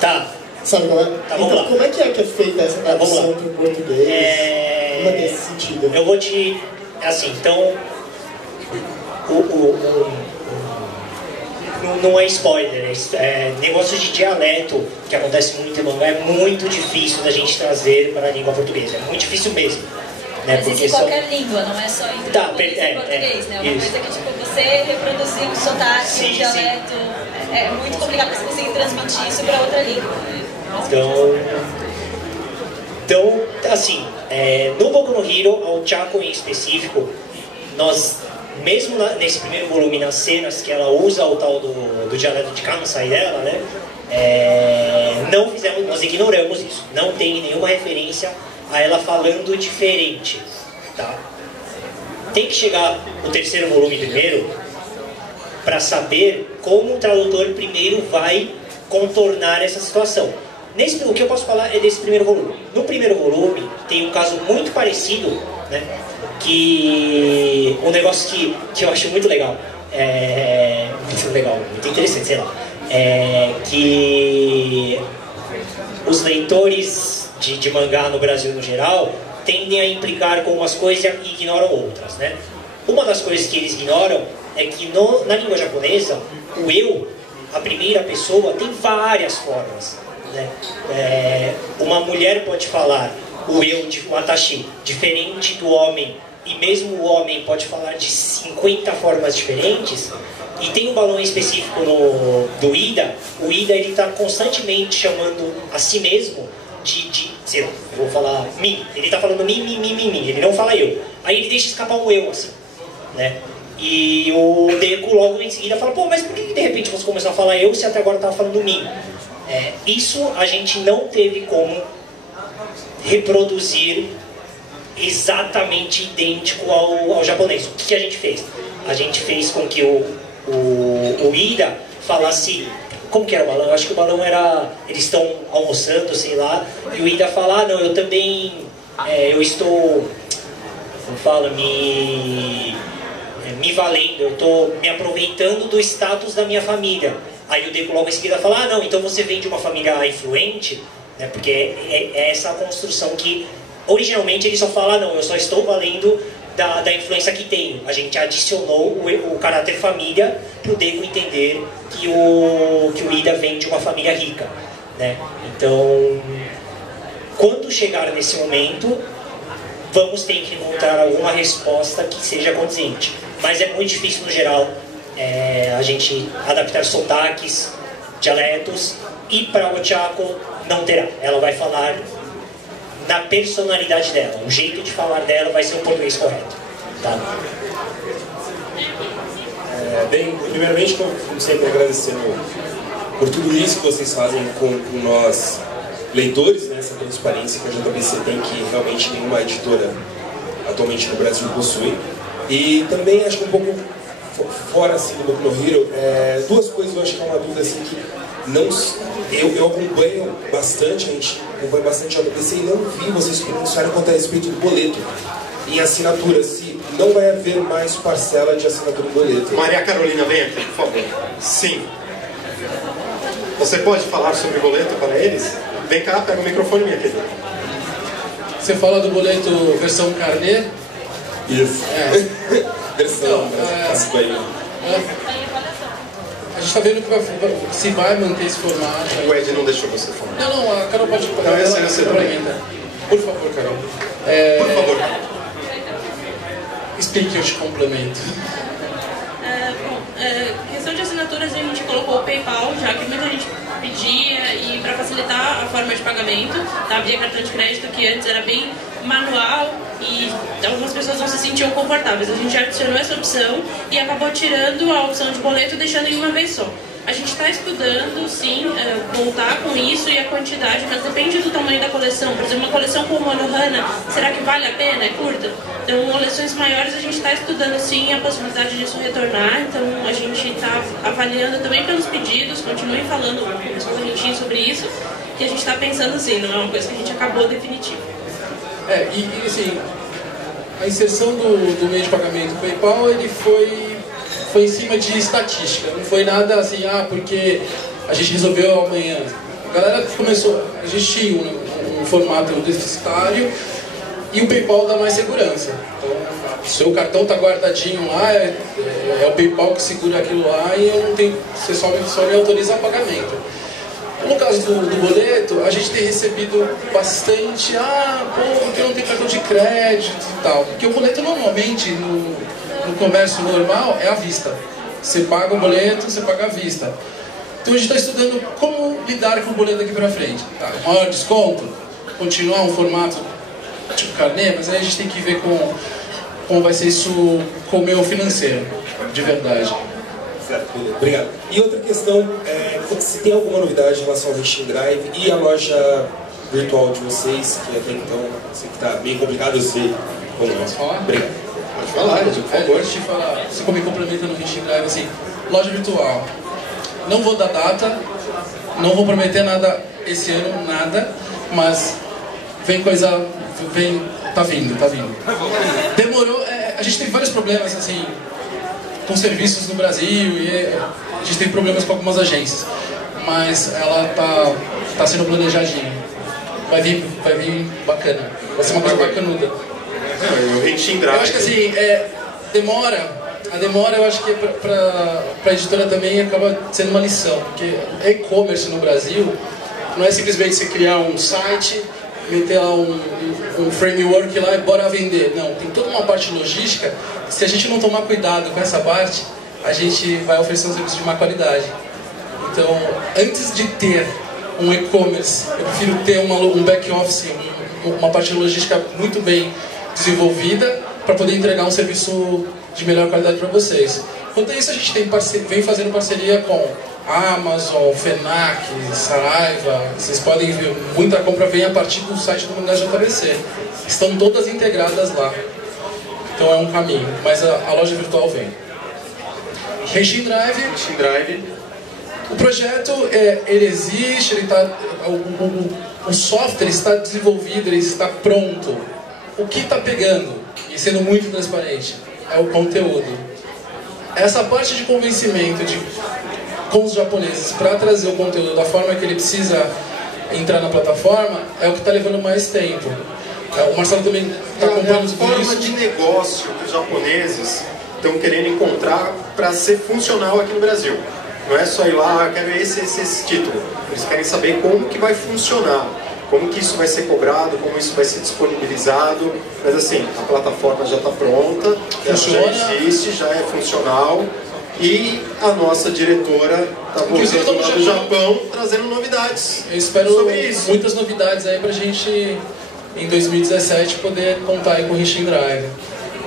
Tá. Sabe qual é? Tá, vamos então, lá. como é que é feita essa tradução pro português? Não é nesse sentido. Eu vou te... Assim, então... Não é spoiler, negócio de dialeto que acontece muito em mangá é muito difícil da gente trazer para a língua portuguesa, é muito difícil mesmo. Né? Mas isso em qualquer língua, não é só em português, né? Uma coisa que tipo, você reproduzir um sotaque, um dialeto, é muito complicado você conseguir transmitir isso para outra língua. Então assim, no Boku no Hero, ao Chaco em específico, nós... Mesmo nesse primeiro volume, nas cenas que ela usa o tal do dialeto de Kansai dela, né? Nós ignoramos isso. Não tem nenhuma referência a ela falando diferente, tá? Tem que chegar o terceiro volume primeiro para saber como o tradutor primeiro vai contornar essa situação. O que eu posso falar é desse primeiro volume. No primeiro volume tem um caso muito parecido, né? Que um negócio que eu acho muito legal, muito interessante, sei lá, que os leitores de mangá no Brasil no geral tendem a implicar com umas coisas e ignoram outras, né? Uma das coisas que eles ignoram é que na língua japonesa o eu, a primeira pessoa, tem várias formas, né? Uma mulher pode falar o eu de Watashi diferente do homem, e mesmo o homem pode falar de 50 formas diferentes. E tem um balão específico do Ida. O Ida, ele está constantemente chamando a si mesmo de sei lá, eu vou falar mim. Ele está falando mim, ele não fala eu. Aí ele deixa escapar um eu, assim, né? E o Deco logo em seguida fala, pô, mas por que de repente você começou a falar eu se até agora estava falando mim? Isso a gente não teve como reproduzir exatamente idêntico ao japonês. O que a gente fez? A gente fez com que o Ida falasse... Como que era o balão? Eu acho que o balão era... Eles estão almoçando, sei lá, e o Ida fala, não, eu também... eu estou... Como fala? Me valendo, eu estou me aproveitando do status da minha família. Aí o Deco logo em seguida fala, não, então você vem de uma família influente, né? Porque é essa construção que... Originalmente ele só fala, não, eu só estou valendo da influência que tenho. A gente adicionou o caráter família para o Deco entender que o Ida vem de uma família rica, né? Então, quando chegar nesse momento, vamos ter que encontrar alguma resposta que seja condizente. Mas é muito difícil no geral a gente adaptar sotaques, dialetos, e para o Ochako não terá. Ela vai falar na personalidade dela, o jeito de falar dela vai ser o português correto. Tá? Bem, primeiramente, como sempre, agradecendo por tudo isso que vocês fazem com nós leitores, né, essa transparência que a JBC tem, que realmente nenhuma editora atualmente no Brasil possui. E também acho que um pouco fora assim, do Boku no Hero, duas coisas eu acho que é uma dúvida assim, que não, eu acompanho bastante, a gente acompanha bastante a JBC e não vi vocês pronunciarem quanto a respeito do boleto em assinatura, se não vai haver mais parcela de assinatura em boleto. Maria Carolina, vem aqui, por favor. Sim. Você pode falar sobre boleto para eles? Vem cá, pega o microfone, minha querida. Você fala do boleto versão carnê? Isso. Versão, a gente está vendo que se vai manter esse formato. O Ed não deixou você falar. Não, a Carol pode falar. Não, você complementa. Por favor, Carol. Por favor, Carol. Explique, eu te complemento. Questão de assinaturas, a gente colocou o PayPal, já que muita gente pedia, e para facilitar a forma de pagamento, tá? Via cartão de crédito, que antes era bem manual e algumas pessoas não se sentiam confortáveis. A gente adicionou essa opção e acabou tirando a opção de boleto, deixando em uma vez só. A gente está estudando, sim, voltar com isso e a quantidade, mas depende do tamanho da coleção. Por exemplo, uma coleção como a Nohana, será que vale a pena? É curta? Então, coleções maiores, a gente está estudando, sim, a possibilidade disso retornar. Então, a gente está avaliando também pelos pedidos, continuem falando com o pessoal da Rentin sobre isso, que a gente está pensando, sim, não é uma coisa que a gente acabou definitivo. E assim, a inserção do meio de pagamento PayPal, ele foi em cima de estatística, não foi nada assim, porque a gente resolveu amanhã. A galera começou, a gente tinha um formato deficitário e o PayPal dá mais segurança. Então, seu cartão está guardadinho lá, é o PayPal que segura aquilo lá e eu não tenho, você só me autoriza a pagamento. No caso do boleto, a gente tem recebido bastante, porque eu não tenho cartão de crédito e tal. Porque o boleto normalmente, no comércio normal, é à vista. Você paga o boleto, você paga à vista. Então a gente está estudando como lidar com o boleto daqui para frente. Tá? Maior desconto, continuar um formato tipo carnê, mas aí a gente tem que ver como vai ser isso com o meu financeiro, de verdade. Certo, obrigado. E outra questão, se tem alguma novidade em relação ao Rentin Drive e a loja virtual de vocês, que até então sei que está bem complicado, eu sei como Posso falar? Obrigado. Pode falar, por favor. Antes de falar, você me complementa no Rentin Drive, assim, loja virtual. Não vou dar data, não vou prometer nada esse ano, nada, mas tá vindo. Demorou, a gente teve vários problemas, assim, com serviços no Brasil e a gente tem problemas com algumas agências, mas ela tá sendo planejadinha. Vai vir bacana, vai ser uma coisa bacanuda. O Rentin Drive. Eu acho que assim, a demora eu acho que para a editora também acaba sendo uma lição, porque e-commerce no Brasil não é simplesmente você criar um site, meter lá um framework lá e bora vender. Não, tem toda uma parte logística. Se a gente não tomar cuidado com essa parte, a gente vai oferecer um serviço de má qualidade. Então, antes de ter um e-commerce, eu prefiro ter um back-office, uma parte logística muito bem desenvolvida, para poder entregar um serviço de melhor qualidade para vocês. Quanto a isso, a gente vem fazendo parceria com Amazon, Fenac, Saraiva. Vocês podem ver, muita compra vem a partir do site do Mangá JBC. Estão todas integradas lá. Então é um caminho, mas a loja virtual vem. Henshin Drive. O projeto, ele existe, o software está desenvolvido, ele está pronto. O que está pegando, e sendo muito transparente, é o conteúdo. Essa parte de convencimento com os japoneses para trazer o conteúdo da forma que ele precisa entrar na plataforma é o que está levando mais tempo. O Marcelo também está acompanhando isso. É a forma de negócio que os japoneses estão querendo encontrar para ser funcional aqui no Brasil. Não é só ir lá, quero esse título. Eles querem saber como que vai funcionar, como que isso vai ser cobrado, como isso vai ser disponibilizado. Mas assim, a plataforma já está pronta, já existe, já é funcional. E a nossa diretora está voltando lá do Japão, trazendo novidades. Eu espero muitas novidades aí pra gente, em 2017, poder contar aí com o Henshin Drive.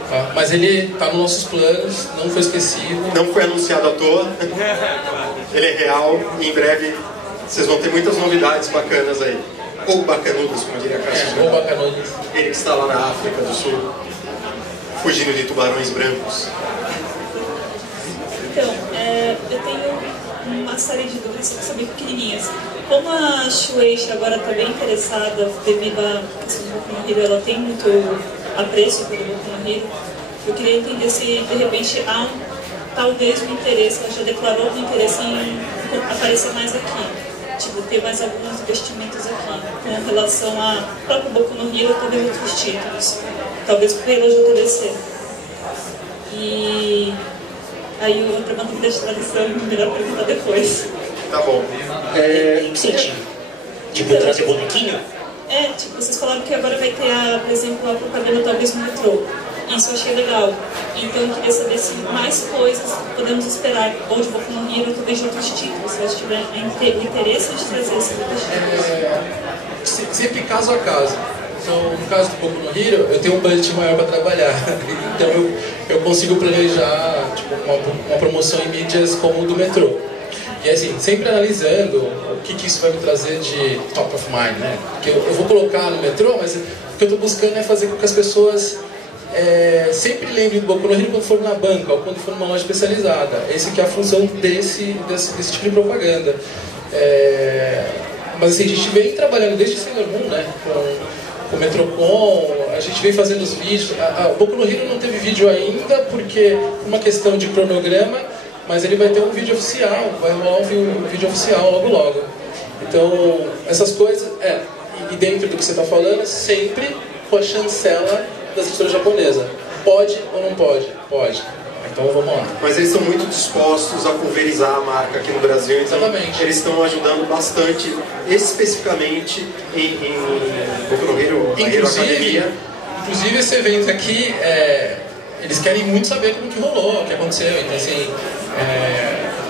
Tá? Mas ele está nos nossos planos, não foi esquecido. Não foi anunciado à toa. Ele é real e em breve vocês vão ter muitas novidades bacanas aí. Ou bacanudas, como diria a Cássia. Ou bacanudas. Ele que está lá na África do Sul, fugindo de tubarões brancos. Então, eu tenho uma série de dúvidas que são bem pequenininhas. Como a Shueisha agora está bem interessada devido à questão do Boku no Hero, ela tem muito apreço pelo Boku no Hero, eu queria entender se de repente há talvez um interesse, ela já declarou um interesse em aparecer mais aqui, tipo, ter mais alguns investimentos aqui, com relação a próprio Boku no Hero e também outros títulos, talvez pela JDC. E aí outra dúvida de tradução, melhor perguntar depois. Tá bom. Em que sentido? Tipo, trazer bonequinho? Tipo, vocês falaram que agora vai ter, por exemplo, a propaganda talvez no metrô. Isso eu achei legal. Então eu queria saber se mais coisas podemos esperar, ou de Boku no Hero, ou talvez de outros títulos, se elas tiverem o interesse de trazer esses outros títulos. Sempre caso a caso. Então, no caso do Boku no Hero, eu tenho um budget maior para trabalhar. Então eu consigo planejar tipo, uma promoção em mídias como o do metrô. E assim, sempre analisando o que isso vai me trazer de top of mind, né? Porque eu vou colocar no metrô, mas o que eu estou buscando é fazer com que as pessoas sempre lembrem do Boku no Hero quando for na banca ou quando for numa loja especializada. Essa que é a função desse tipo de propaganda. Mas assim, a gente vem trabalhando desde Sailor Moon, né? Com o Metrocom, a gente vem fazendo os vídeos. O Boku no Hero não teve vídeo ainda porque uma questão de cronograma, mas ele vai ter um vídeo oficial, vai rolar um vídeo oficial logo. Então, essas coisas, e dentro do que você está falando, sempre com a chancela das editoras japonesas. Pode ou não pode? Pode. Então vamos lá. Mas eles estão muito dispostos a pulverizar a marca aqui no Brasil, então exatamente. Eles estão ajudando bastante, especificamente em Boku no Hero, Academia. Inclusive esse evento aqui, eles querem muito saber como que rolou, o que aconteceu. Então assim,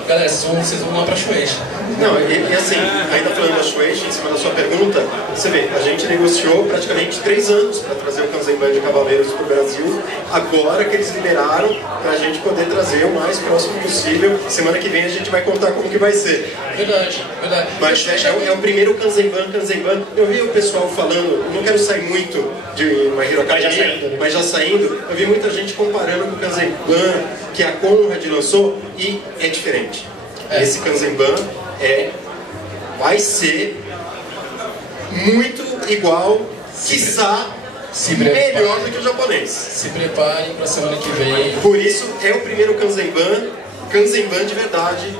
galera, vocês vão lá pra Shueisha. Não, e assim, ainda falando da Shueisha, em cima da sua pergunta, você vê, a gente negociou praticamente 3 anos para trazer o Kanzenban de Cavaleiros para o Brasil, agora que eles liberaram para a gente poder trazer o mais próximo possível. Semana que vem a gente vai contar como que vai ser. Verdade. Mas é o primeiro Kanzenban. Eu vi o pessoal falando, não quero sair muito de My Hero Academia, mas já saindo, eu vi muita gente comparando com o Kanzenban que a Conrad lançou e é diferente. Esse Kanzenban vai ser muito igual, quiçá melhor do que o japonês. Se preparem para a semana que vem. Por isso é o primeiro Kanzenban de verdade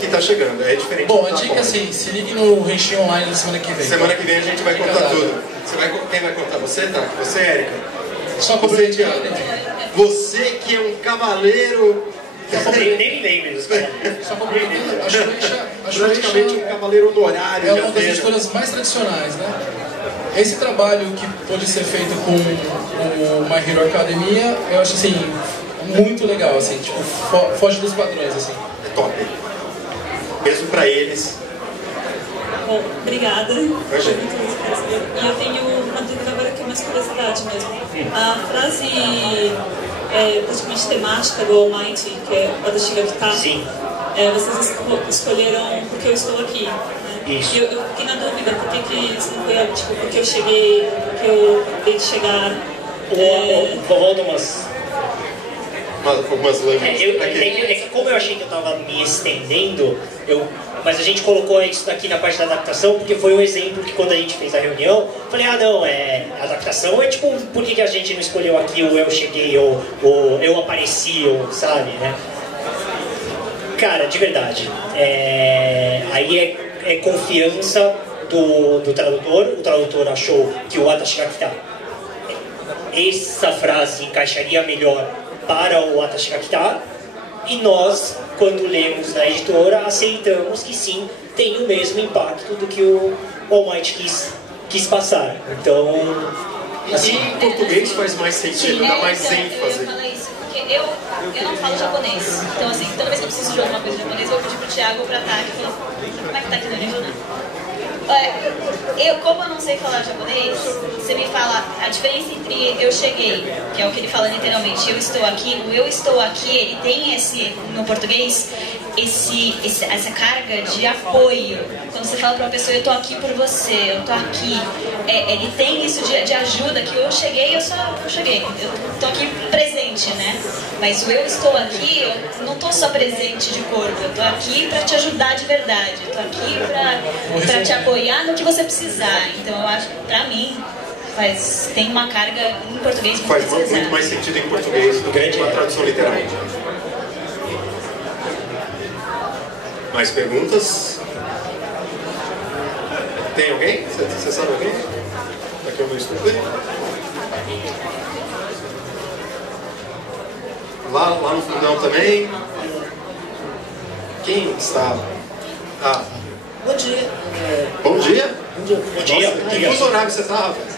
que está chegando. É diferente. Bom, a dica é assim, se ligue no Henshin Online na semana que vem. Semana que vem a gente vai contar tudo. Quem vai contar? Você, tá? Você, Érica? Só você, Thiago. Você que é um cavaleiro. Nem lembro. Só a Shueisha praticamente um cavaleiro honorário. É uma das editoras mais tradicionais, né? Esse trabalho que pode ser feito com o My Hero Academia, eu acho assim, muito legal, assim, tipo, foge dos padrões, assim. É top. Mesmo pra eles. Bom, obrigada. E eu tenho uma dúvida agora que é mais curiosidade mesmo. A frase praticamente temática do Almighty, que é Watashi ga kita, vocês escolheram porque eu estou aqui. Né? Isso. E eu fiquei na dúvida, por que isso não foi tipo, porque eu cheguei, porque eu acabei de chegar. Volta umas lâminas. É que como eu achei que eu estava me estendendo, mas a gente colocou isso daqui na parte da adaptação, porque foi um exemplo que quando a gente fez a reunião, eu falei, adaptação é tipo, por que a gente não escolheu aqui o eu cheguei, ou eu apareci, ou sabe, né? Cara, de verdade, aí é confiança do tradutor. O tradutor achou que o Watashi ga kita, essa frase encaixaria melhor para o Watashi ga kita, e nós, quando lemos na editora, aceitamos que sim, tem o mesmo impacto do que o Almighty quis passar. Então, assim, em português faz mais sentido, dá mais ênfase. Eu ia falar isso, porque eu não falo japonês. Então, assim, toda vez que eu preciso de alguma coisa em japonês, eu vou pedir pro Thiago ou pra Taki e falar, como é que tá aqui no original? Como eu não sei falar japonês, você me fala a diferença entre eu cheguei, que é o que ele fala literalmente, eu estou aqui, o eu estou aqui, ele tem no português, essa carga de apoio. Quando você fala para uma pessoa, eu estou aqui por você, eu estou aqui, ele tem isso de ajuda, que eu cheguei, eu cheguei, eu estou aqui presente, né? Mas o eu estou aqui, eu não estou só presente de corpo, eu estou aqui para te ajudar de verdade, eu estou aqui para te apoiar no que você precisar. Então eu acho que para mim tem uma carga em português muito faz muito mais sentido em português do que uma tradução literal. Mais perguntas? Tem alguém? Você sabe alguém? Aqui é o meu estúdio. Lá no fundão também. Quem está? Bom dia. Bom dia? Bom dia. Que fuso horário você está, rapaz?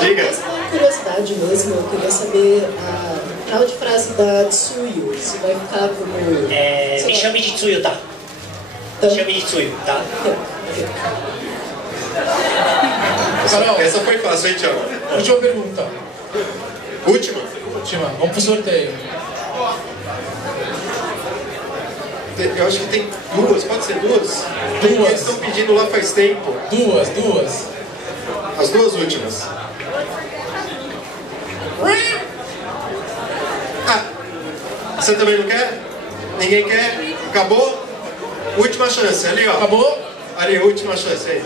Diga. Essa é uma curiosidade mesmo, eu queria saber a final de frase da Tsuyu, se vai ficar como... me chame de Tsuyu, tá? Me chame de Tsuyu, tá? Carol, essa foi fácil, hein, Thiago? Última pergunta. Última? Última, vamos pro sorteio. Eu acho que tem duas, pode ser duas? Eles estão pedindo lá faz tempo. Duas. As duas últimas. Você também não quer? Ninguém quer? Acabou? Última chance, ali ó. Acabou? Ali, última chance aí.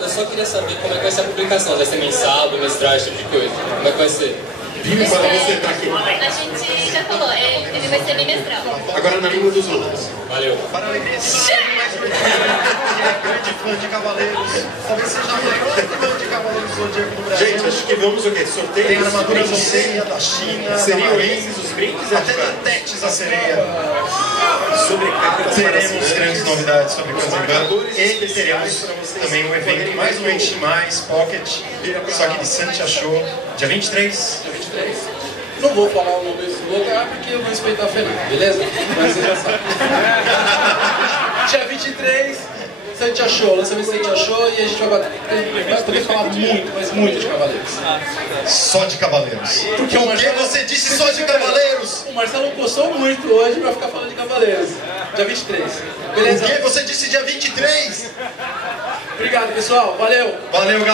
Eu só queria saber como é que vai ser a publicação. Vai ser mensal, bimestral, esse tipo de coisa. Como é que vai ser? Quando você tá aqui. A gente já falou, ele vai ser bimestral. Agora na língua dos outros. Valeu. Para a alegria, se mais um grande fã de Cavaleiros. Talvez seja o maior fã de Cavaleiros do Zodíaco do Brasil. Gente, acho que vamos o quê? Sorteio. Tem armadura da sereia da China. Seriam esses os brindes? Até da Tétis a sereia. Teremos grandes novidades sobre Kanzenban especiais. Também um evento, mais um Enchi Mais Pocket, só que de Santi Show, dia 23. Não vou falar o nome desse lugar porque eu vou respeitar a Fernanda, beleza? Mas você já sabe. Dia 23, Santi Show, lançamento Santi Show, e a gente vai poder falar muito, mas muito de Cavaleiros. Só de Cavaleiros. Porque o Marcelo, você disse só de Cavaleiros? O Marcelo gostou muito hoje pra ficar falando de Cavaleiros. Dia 23. Beleza? O que você disse dia 23? Obrigado, pessoal. Valeu. Valeu, galera.